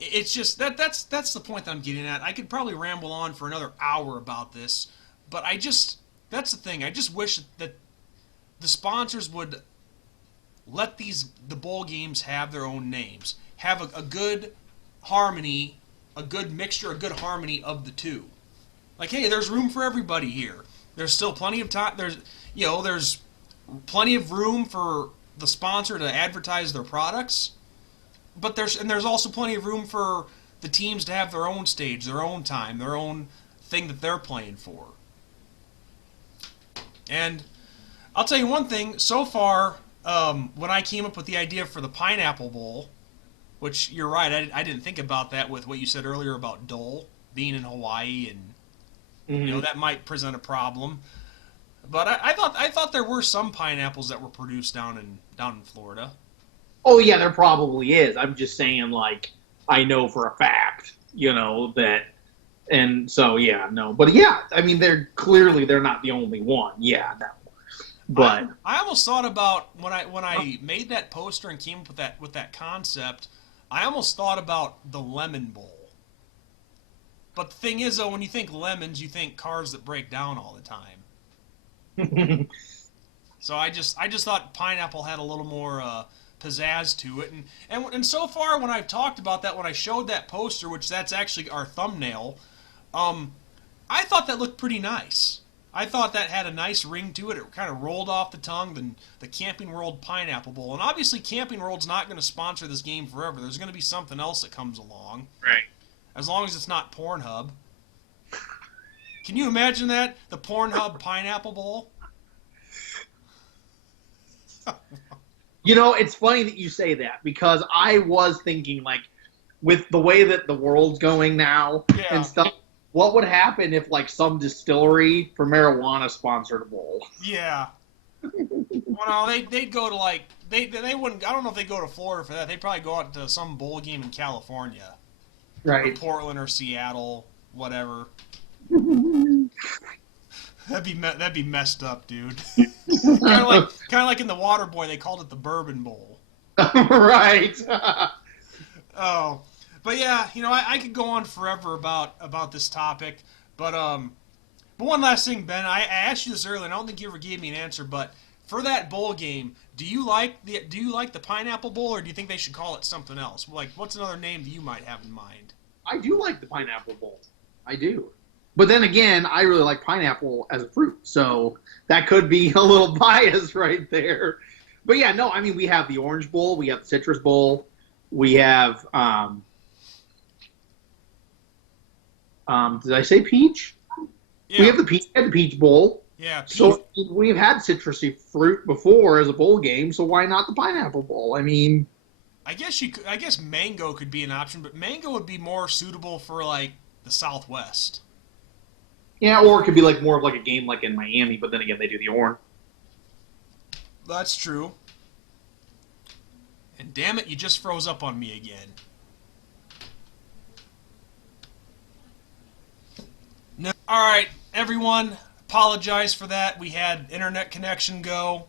it's just that's the point that I'm getting at. I could probably ramble on for another hour about this, but that's the thing. I just wish that the sponsors would let the bowl games have their own names, have a good harmony, a good mixture, a good harmony of the two. Like, hey, there's room for everybody here. There's still plenty of time. There's plenty of room for the sponsor to advertise their products, but there's also plenty of room for the teams to have their own stage, their own time, their own thing that they're playing for. And I'll tell you one thing. So far, when I came up with the idea for the Pineapple Bowl, which you're right, I didn't think about that with what you said earlier about Dole being in Hawaii, and that might present a problem. But I thought there were some pineapples that were produced down in Florida. Oh yeah, there probably is. I'm just saying, like, I know for a fact, that, and so yeah, no, but yeah, I mean, they're not the only one. Yeah, no. But I almost thought about when I made that poster and came up with that concept, I almost thought about the Lemon Bowl. But the thing is, though, when you think lemons, you think cars that break down all the time. So I just thought pineapple had a little more pizzazz to it, and so far when I've talked about that, when I showed that poster, which that's actually our thumbnail, I thought that looked pretty nice. I thought that had a nice ring to it. It kind of rolled off the tongue, the Camping World Pineapple Bowl. And obviously Camping World's not going to sponsor this game forever. There's going to be something else that comes along. Right. As long as it's not Pornhub. Can you imagine that? The Pornhub Pineapple Bowl? it's funny that you say that, because I was thinking, like, with the way that the world's going now and stuff, what would happen if, like, some distillery for marijuana sponsored a bowl? Yeah. Well, no, they'd go to like they wouldn't. I don't know if they go to Florida for that. They'd probably go out to some bowl game in California, or Right. Portland, or Seattle, whatever. That'd be messed up, dude. Kind of like in the Water Boy, they called it the Bourbon Bowl. Right. Oh, but yeah, I could go on forever about this topic, but one last thing, Ben, I asked you this earlier, and I don't think you ever gave me an answer, but for that bowl game, do you like the Pineapple Bowl, or do you think they should call it something else? Like, what's another name that you might have in mind? I do like the Pineapple Bowl. I do. But then again, I really like pineapple as a fruit, so that could be a little bias right there. But yeah, no, I mean, we have the Orange Bowl, we have the Citrus Bowl, we have, did I say peach? Yeah, We have the peach bowl. yeah, peach. So we've had citrusy fruit before as a bowl game, so why not the pineapple bowl? I mean, I guess I guess mango could be an option, but mango would be more suitable for like the Southwest. yeah, or it could be like more of like a game like in Miami, but then again, they do the orange. That's true. And damn it, you just froze up on me again. No. All right, everyone. Apologize for that. We had internet connection go,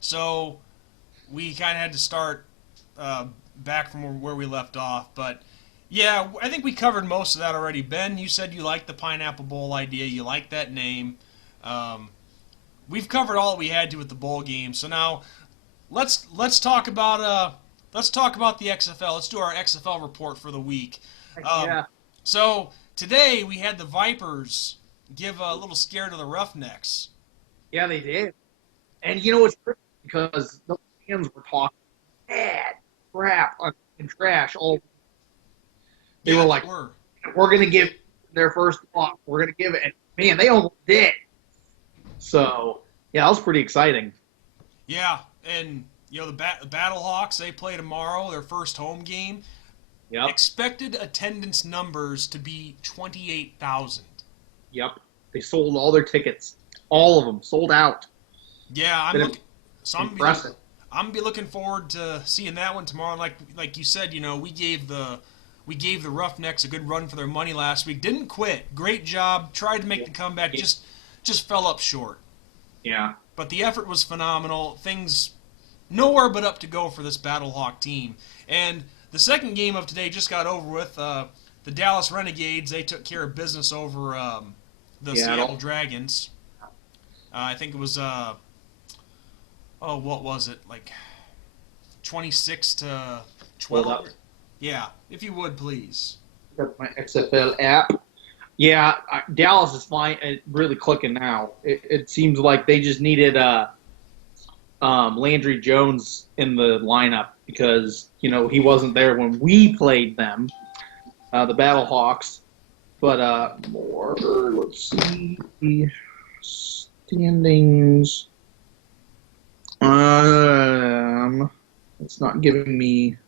so we kind of had to start back from where we left off. But yeah, I think we covered most of that already. Ben, you said you liked the Pineapple Bowl idea. You like that name. We've covered all we had to with the bowl game. So now let's talk about the XFL. Let's do our XFL report for the week. Yeah. So today we had the Vipers give a little scare to the Roughnecks. Yeah, they did. And you know what's crazy? Because the fans were talking bad crap and trash all. They Yeah, were like, we're going to give their first block. We're going to give it. And man, they almost did. So, yeah, that was pretty exciting. Yeah, and the Battlehawks, they play tomorrow, their first home game. Yep. Expected attendance numbers to be 28,000. Yep. They sold all their tickets. All of them sold out. Yeah, I'm impressive. gonna be looking forward to seeing that one tomorrow. Like you said, we gave the Roughnecks a good run for their money last week. Didn't quit. Great job. Tried to make the comeback. Just fell up short. Yeah. But the effort was phenomenal. Things nowhere but up to go for this Battlehawk team. And the second game of today just got over with. The Dallas Renegades, they took care of business over the Seattle Dragons. I think it was, what was it? Like 26 to 12? Yeah, if you would, please. Got my XFL app. Yeah, Dallas is fine. Really clicking now. It seems like they just needed Landry Jones in the lineup because he wasn't there when we played them, the Battlehawks. But more. Let's see standings. It's not giving me.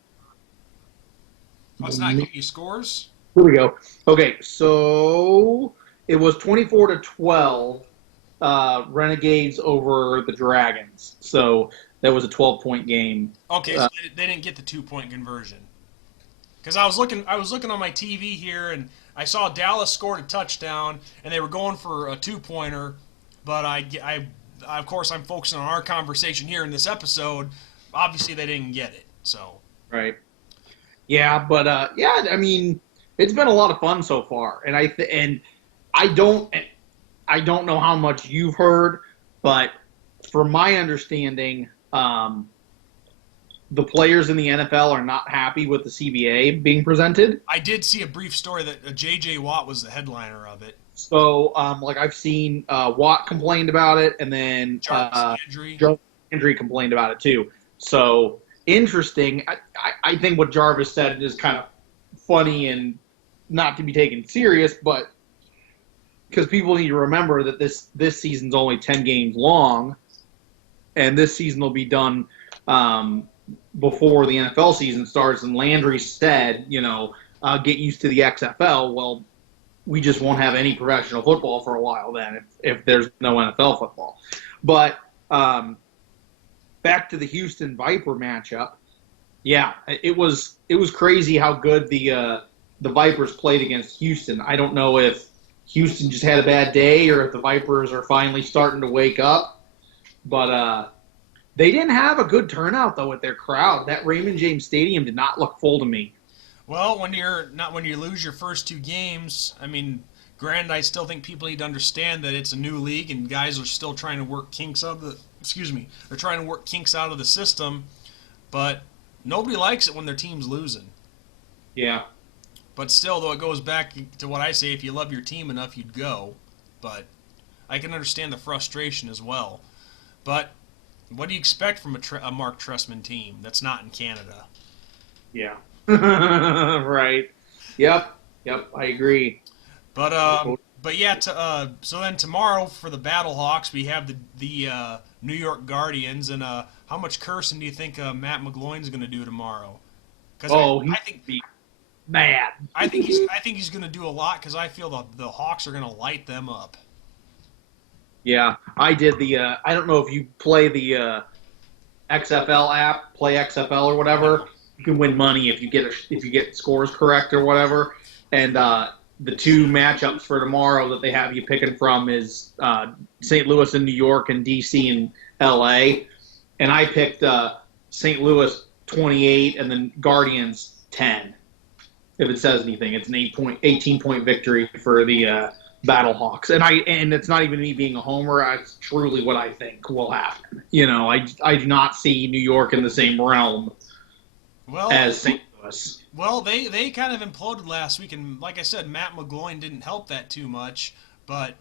Oh, it's not giving you scores? Here we go. Okay, so it was 24-12, Renegades over the Dragons. So that was a 12-point game. Okay, so they didn't get the 2-point conversion. Because I was looking on my TV here, and I saw Dallas scored a touchdown, and they were going for a 2-pointer. But I of course, I'm focusing on our conversation here in this episode. Obviously, they didn't get it. So right. Yeah, but yeah, I mean, it's been a lot of fun so far, and I don't know how much you've heard, but from my understanding, the players in the NFL are not happy with the CBA being presented. I did see a brief story that J.J. Watt was the headliner of it. So, like I've seen Watt complained about it, and then Jarvis Landry complained about it too. So interesting. I think what Jarvis said is kind of funny and not to be taken serious, but because people need to remember that this season's only 10 games long, and this season will be done before the NFL season starts. And Landry said, get used to the XFL. Well, we just won't have any professional football for a while then if there's no NFL football. But back to the Houston Viper matchup. Yeah, it was crazy how good the Vipers played against Houston. I don't know if Houston just had a bad day or if the Vipers are finally starting to wake up, but they didn't have a good turnout though with their crowd. That Raymond James Stadium did not look full to me. Well, when you lose your first two games, I mean, granted, I still think people need to understand that it's a new league and guys are still trying to work kinks out of the. Excuse me, they're trying to work kinks out of the system, but nobody likes it when their team's losing. Yeah. But still, though, it goes back to what I say: if you love your team enough, you'd go. But I can understand the frustration as well. But what do you expect from a Mark Trestman team that's not in Canada? Yeah. Right. Yep. Yep. I agree. But yeah. So then tomorrow for the Battlehawks, we have the New York Guardians, and how much cursing do you think Matt McGloin's going to do tomorrow? Because Oh, I he'd think be mad. I think he's going to do a lot because I feel the Hawks are going to light them up. Yeah, I did the. I don't know if you play the XFL app, Play XFL or whatever. No. You can win money if you get scores correct or whatever. And the two matchups for tomorrow that they have you picking from is St. Louis and New York and DC and LA. And I picked St. Louis 28 and then Guardians 10. If it says anything, it's an 18 point victory for the Battlehawks. And it's not even me being a homer. It's truly what I think will happen. I do not see New York in the same realm Well, as St. Louis. well, they kind of imploded last week, and like I said, Matt McGloin didn't help that too much. But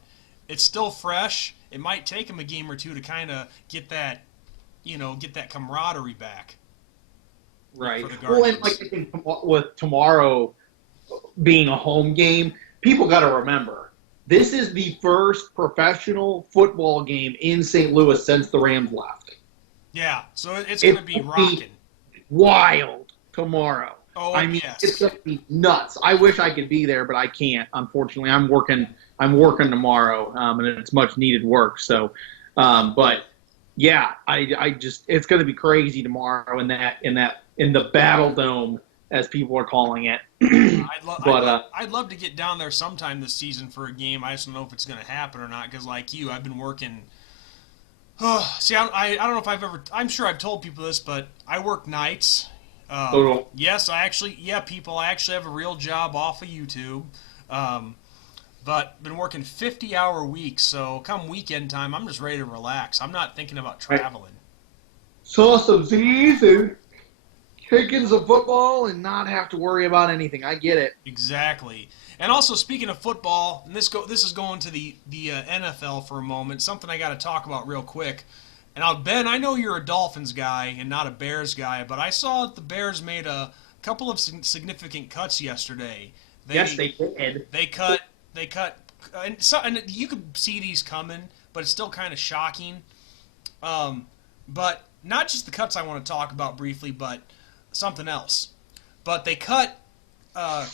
it's still fresh. It might take him a game or two to kind of get that camaraderie back. Right. For the Well, and Guardians. I think with tomorrow being a home game, people got to remember this is the first professional football game in St. Louis since the Rams left. Yeah, so it's going to be rocking. Wild tomorrow. Oh, I mean, yes. it's going to be nuts. I wish I could be there, but I can't. Unfortunately, I'm working. I'm working tomorrow, and it's much needed work. So, but yeah, I just it's going to be crazy tomorrow in the Battle Dome, as people are calling it. I'd love to get down there sometime this season for a game. I just don't know if it's going to happen or not because, like you, I've been working. See, I don't know if I've ever. I'm sure I've told people this, but I work nights. Yes, people. I actually have a real job off of YouTube. But been working 50-hour weeks, so come weekend time, I'm just ready to relax. I'm not thinking about traveling. Saw some Z's and kicking some football and not have to worry about anything. I get it. Exactly. And also, speaking of football, and this is going to the NFL for a moment. Something I got to talk about real quick. And now, Ben, I know you're a Dolphins guy and not a Bears guy, but I saw that the Bears made a couple of significant cuts yesterday. Yes, they did. They cut, and you could see these coming, but it's still kind of shocking. But not just the cuts I want to talk about briefly, but something else. But they cut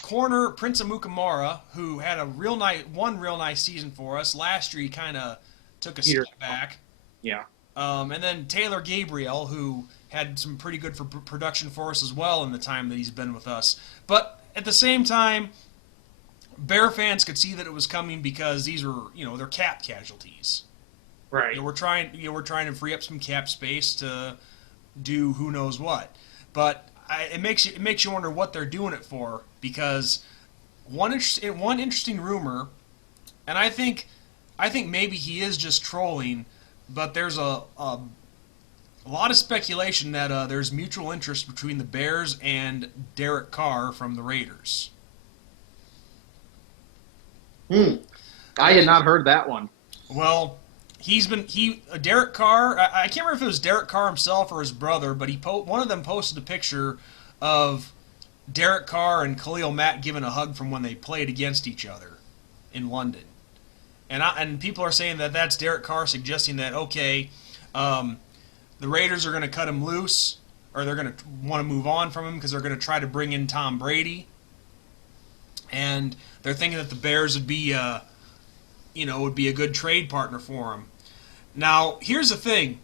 corner Prince Amukamara, who had one real nice season for us. Last year he kind of took a step back. Yeah. And then Taylor Gabriel, who had some pretty good production for us as well in the time that he's been with us. But at the same time, Bear fans could see that it was coming because these were, they're cap casualties. Right. We're trying to free up some cap space to do who knows what. But it makes you wonder what they're doing it for, because one interesting rumor, and I think maybe he is just trolling, but there's a lot of speculation that there's mutual interest between the Bears and Derek Carr from the Raiders. I had not heard that one. Well, Derek Carr. I can't remember if it was Derek Carr himself or his brother, but one of them posted a picture of Derek Carr and Khalil Mack giving a hug from when they played against each other in London, and people are saying that that's Derek Carr suggesting that the Raiders are going to cut him loose, or they're going to want to move on from him because they're going to try to bring in Tom Brady, and they're thinking that the Bears would be would be a good trade partner for him. Now, here's the thing.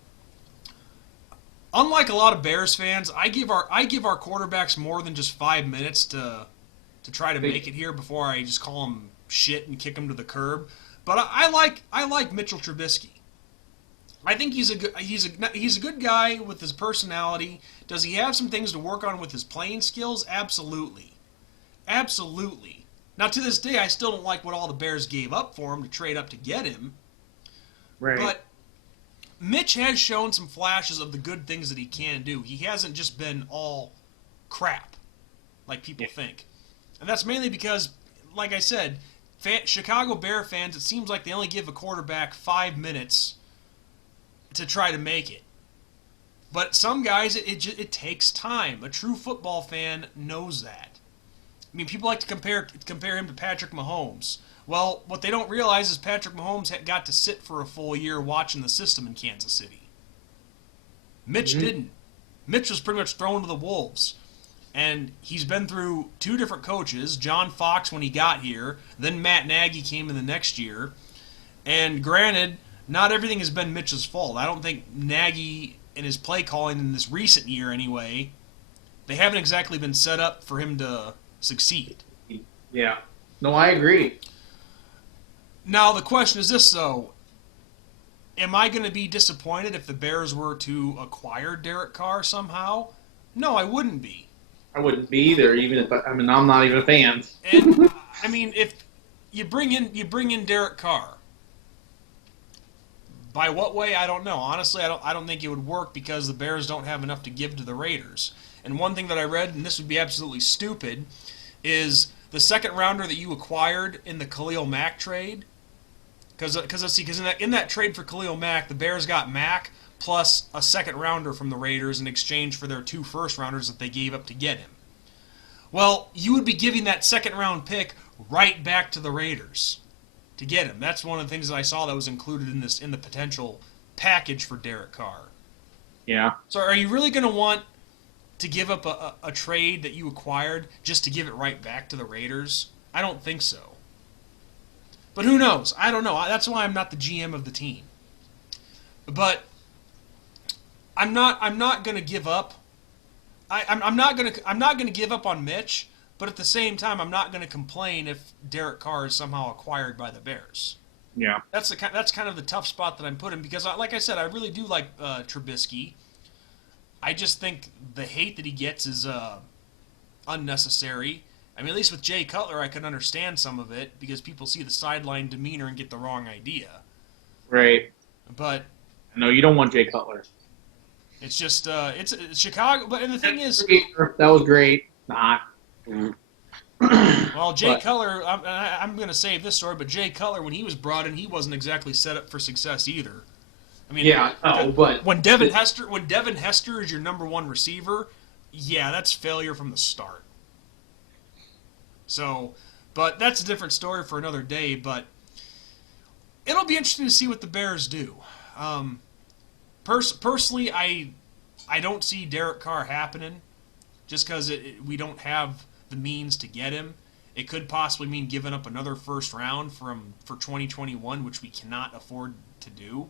unlike a lot of Bears fans, I give our quarterbacks more than just 5 minutes to try to make it here before I just call them shit and kick them to the curb. But I like Mitchell Trubisky. I think he's a good guy with his personality. Does he have some things to work on with his playing skills? Absolutely, absolutely. Now to this day, I still don't like what all the Bears gave up for him to trade up to get him. Right. But Mitch has shown some flashes of the good things that he can do. He hasn't just been all crap like people think. And that's mainly because, like I said, Chicago Bear fans, it seems like they only give a quarterback 5 minutes to try to make it. But some guys, it takes time. A true football fan knows that. I mean, people like to compare him to Patrick Mahomes. Well, what they don't realize is Patrick Mahomes got to sit for a full year watching the system in Kansas City. Mitch didn't. Mitch was pretty much thrown to the wolves. And he's been through 2 different coaches, John Fox when he got here, then Matt Nagy came in the next year. And granted, not everything has been Mitch's fault. I don't think Nagy and his play calling in this recent year anyway, they haven't exactly been set up for him to succeed. Yeah. No, I agree. Now, the question is this, though. Am I going to be disappointed if the Bears were to acquire Derek Carr somehow? No, I wouldn't be. I wouldn't be either, even if I'm not even a fan. And I mean, if you bring in Derek Carr, by what way I don't know. Honestly, I don't think it would work because the Bears don't have enough to give to the Raiders. And one thing that I read, and this would be absolutely stupid, is the second rounder that you acquired in the Khalil Mack trade. Because in that trade for Khalil Mack, the Bears got Mack plus a second rounder from the Raiders in exchange for their 2 first rounders that they gave up to get him. Well, you would be giving that second round pick right back to the Raiders to get him. That's one of the things that I saw that was included in the potential package for Derek Carr. Yeah. So are you really going to want to give up a trade that you acquired just to give it right back to the Raiders? I don't think so. But who knows? I don't know. That's why I'm not the GM of the team. But I'm not going to give up. I'm not going to give up on Mitch. But at the same time, I'm not going to complain if Derek Carr is somehow acquired by the Bears. Yeah. That's kind of the tough spot that I'm put in because, like I said, I really do like Trubisky. I just think the hate that he gets is unnecessary. I mean, at least with Jay Cutler, I can understand some of it because people see the sideline demeanor and get the wrong idea. Right. But no, you don't want Jay Cutler. It's just it's Chicago. But and the thing is, that was great. Not. Well, Jay Cutler, I'm going to save this story, but Jay Cutler, when he was brought in, he wasn't exactly set up for success either. I mean, yeah, but when Devin Hester is your number 1 receiver, yeah, that's failure from the start. So, but that's a different story for another day. But it'll be interesting to see what the Bears do. Personally, I don't see Derek Carr happening, just because we don't have the means to get him. It could possibly mean giving up another first round for 2021, which we cannot afford to do.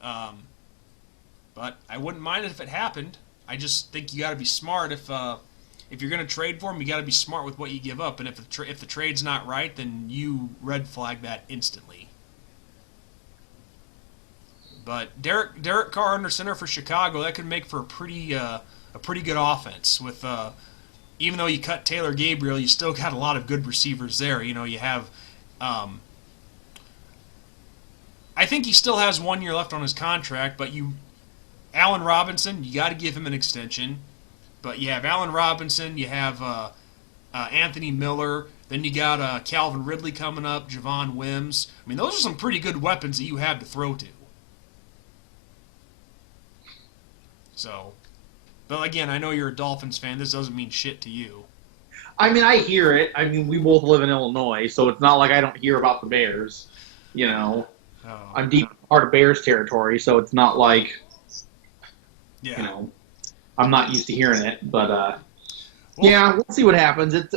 But I wouldn't mind it if it happened. I just think you got to be smart. If you're going to trade for him, you got to be smart with what you give up. And if the trade's not right, then you red flag that instantly. But Derek Carr under center for Chicago, that could make for a pretty good offense. With even though you cut Taylor Gabriel, you still got a lot of good receivers there. You know, you have. I think he still has 1 year left on his contract, but Allen Robinson, you got to give him an extension. But you have Allen Robinson, you have Anthony Miller, then you got Calvin Ridley coming up, Javon Wims. I mean, those are some pretty good weapons that you have to throw to. So, but again, I know you're a Dolphins fan. This doesn't mean shit to you. I mean, I hear it. I mean, we both live in Illinois, so it's not like I don't hear about the Bears. You know, I'm deep part of Bears territory, so it's not like, you know, I'm not used to hearing it. But yeah, we'll see what happens. It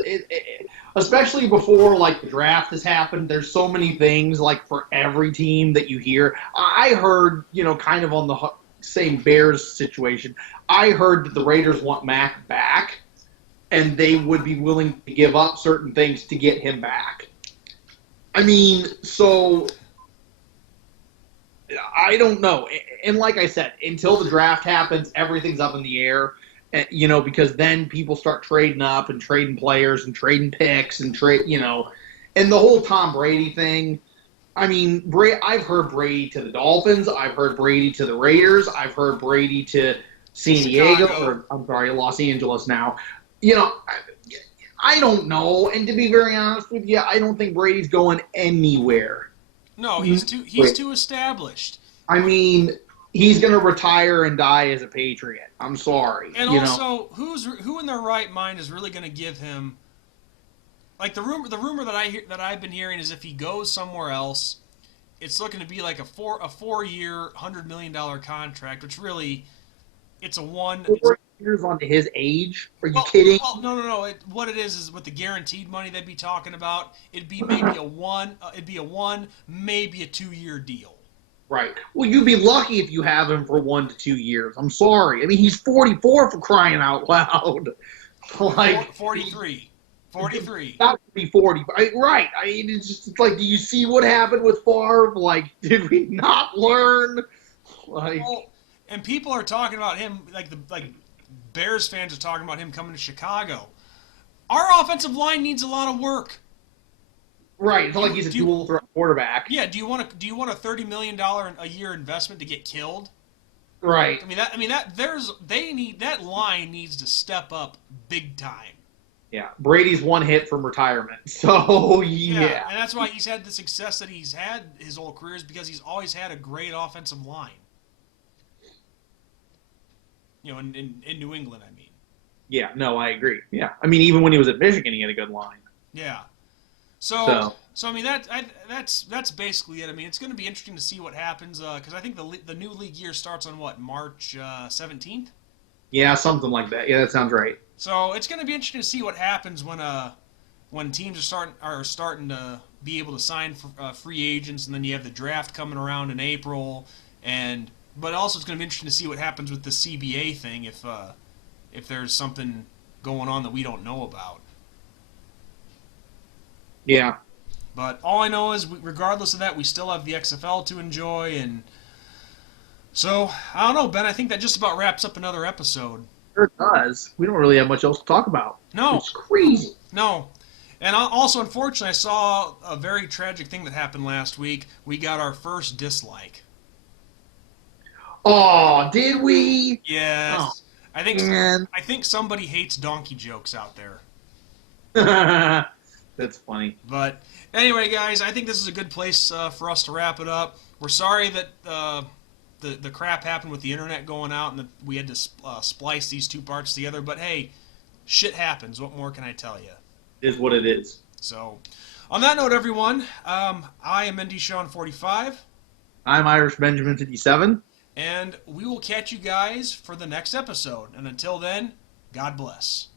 especially before like the draft has happened. There's so many things like for every team that you hear. I heard, you know, kind of on the same Bears situation. I heard that the Raiders want Mac back, and they would be willing to give up certain things to get him back. I mean, so I don't know. And like I said, until the draft happens, everything's up in the air. Because then people start trading up and trading players and trading picks and and the whole Tom Brady thing. I mean, I've heard Brady to the Dolphins. I've heard Brady to the Raiders. I've heard Brady to San Diego, or I'm sorry, Los Angeles now. I don't know. And to be very honest with you, I don't think Brady's going anywhere. No, he's too established. I mean, he's going to retire and die as a Patriot. I'm sorry. And also, who in their right mind is really going to give him? Like the rumor that I've been hearing is if he goes somewhere else, it's looking to be like a 4-year, $100 million contract, which really, it's a 4 years onto his age. Are you kidding? Well, no. What it is with the guaranteed money they'd be talking about, it'd be maybe maybe a 2-year deal. Right. Well, you'd be lucky if you have him for 1 to 2 years. I'm sorry. I mean, he's 44 for crying out loud. Like 43. 43. Not to be 40. Right. I mean, it's like, do you see what happened with Favre? Like, did we not learn? Like, and people are talking about him, like Bears fans are talking about him coming to Chicago. Our offensive line needs a lot of work. Right. It's not like he's a dual threat quarterback. Yeah. Do you want a $30 million a year investment to get killed? Right. That line needs to step up big time. Yeah, Brady's one hit from retirement. So, yeah. And that's why he's had the success that he's had his whole career is because he's always had a great offensive line. In New England, I mean. Yeah, no, I agree. Yeah. I mean, even when he was at Michigan, he had a good line. Yeah. So I mean, that's basically it. I mean, it's going to be interesting to see what happens because I think the new league year starts on March 17th? Yeah, something like that. Yeah, that sounds right. So it's going to be interesting to see what happens when teams are starting to be able to sign free agents, and then you have the draft coming around in April, but also it's going to be interesting to see what happens with the CBA thing if there's something going on that we don't know about. Yeah. But all I know is, regardless of that, we still have the XFL to enjoy, and so I don't know, Ben. I think that just about wraps up another episode. Sure does. We don't really have much else to talk about. No. It's crazy. No. And also, unfortunately, I saw a very tragic thing that happened last week. We got our first dislike. Oh, did we? Yes. Oh, I think somebody hates donkey jokes out there. That's funny. But anyway, guys, I think this is a good place for us to wrap it up. We're sorry that the crap happened with the internet going out and that we had to splice these two parts together. But hey, shit happens. What more can I tell you? It is what it is. So, on that note, everyone, I am NDSean45. I'm IrishBenjamin57. And we will catch you guys for the next episode. And until then, God bless.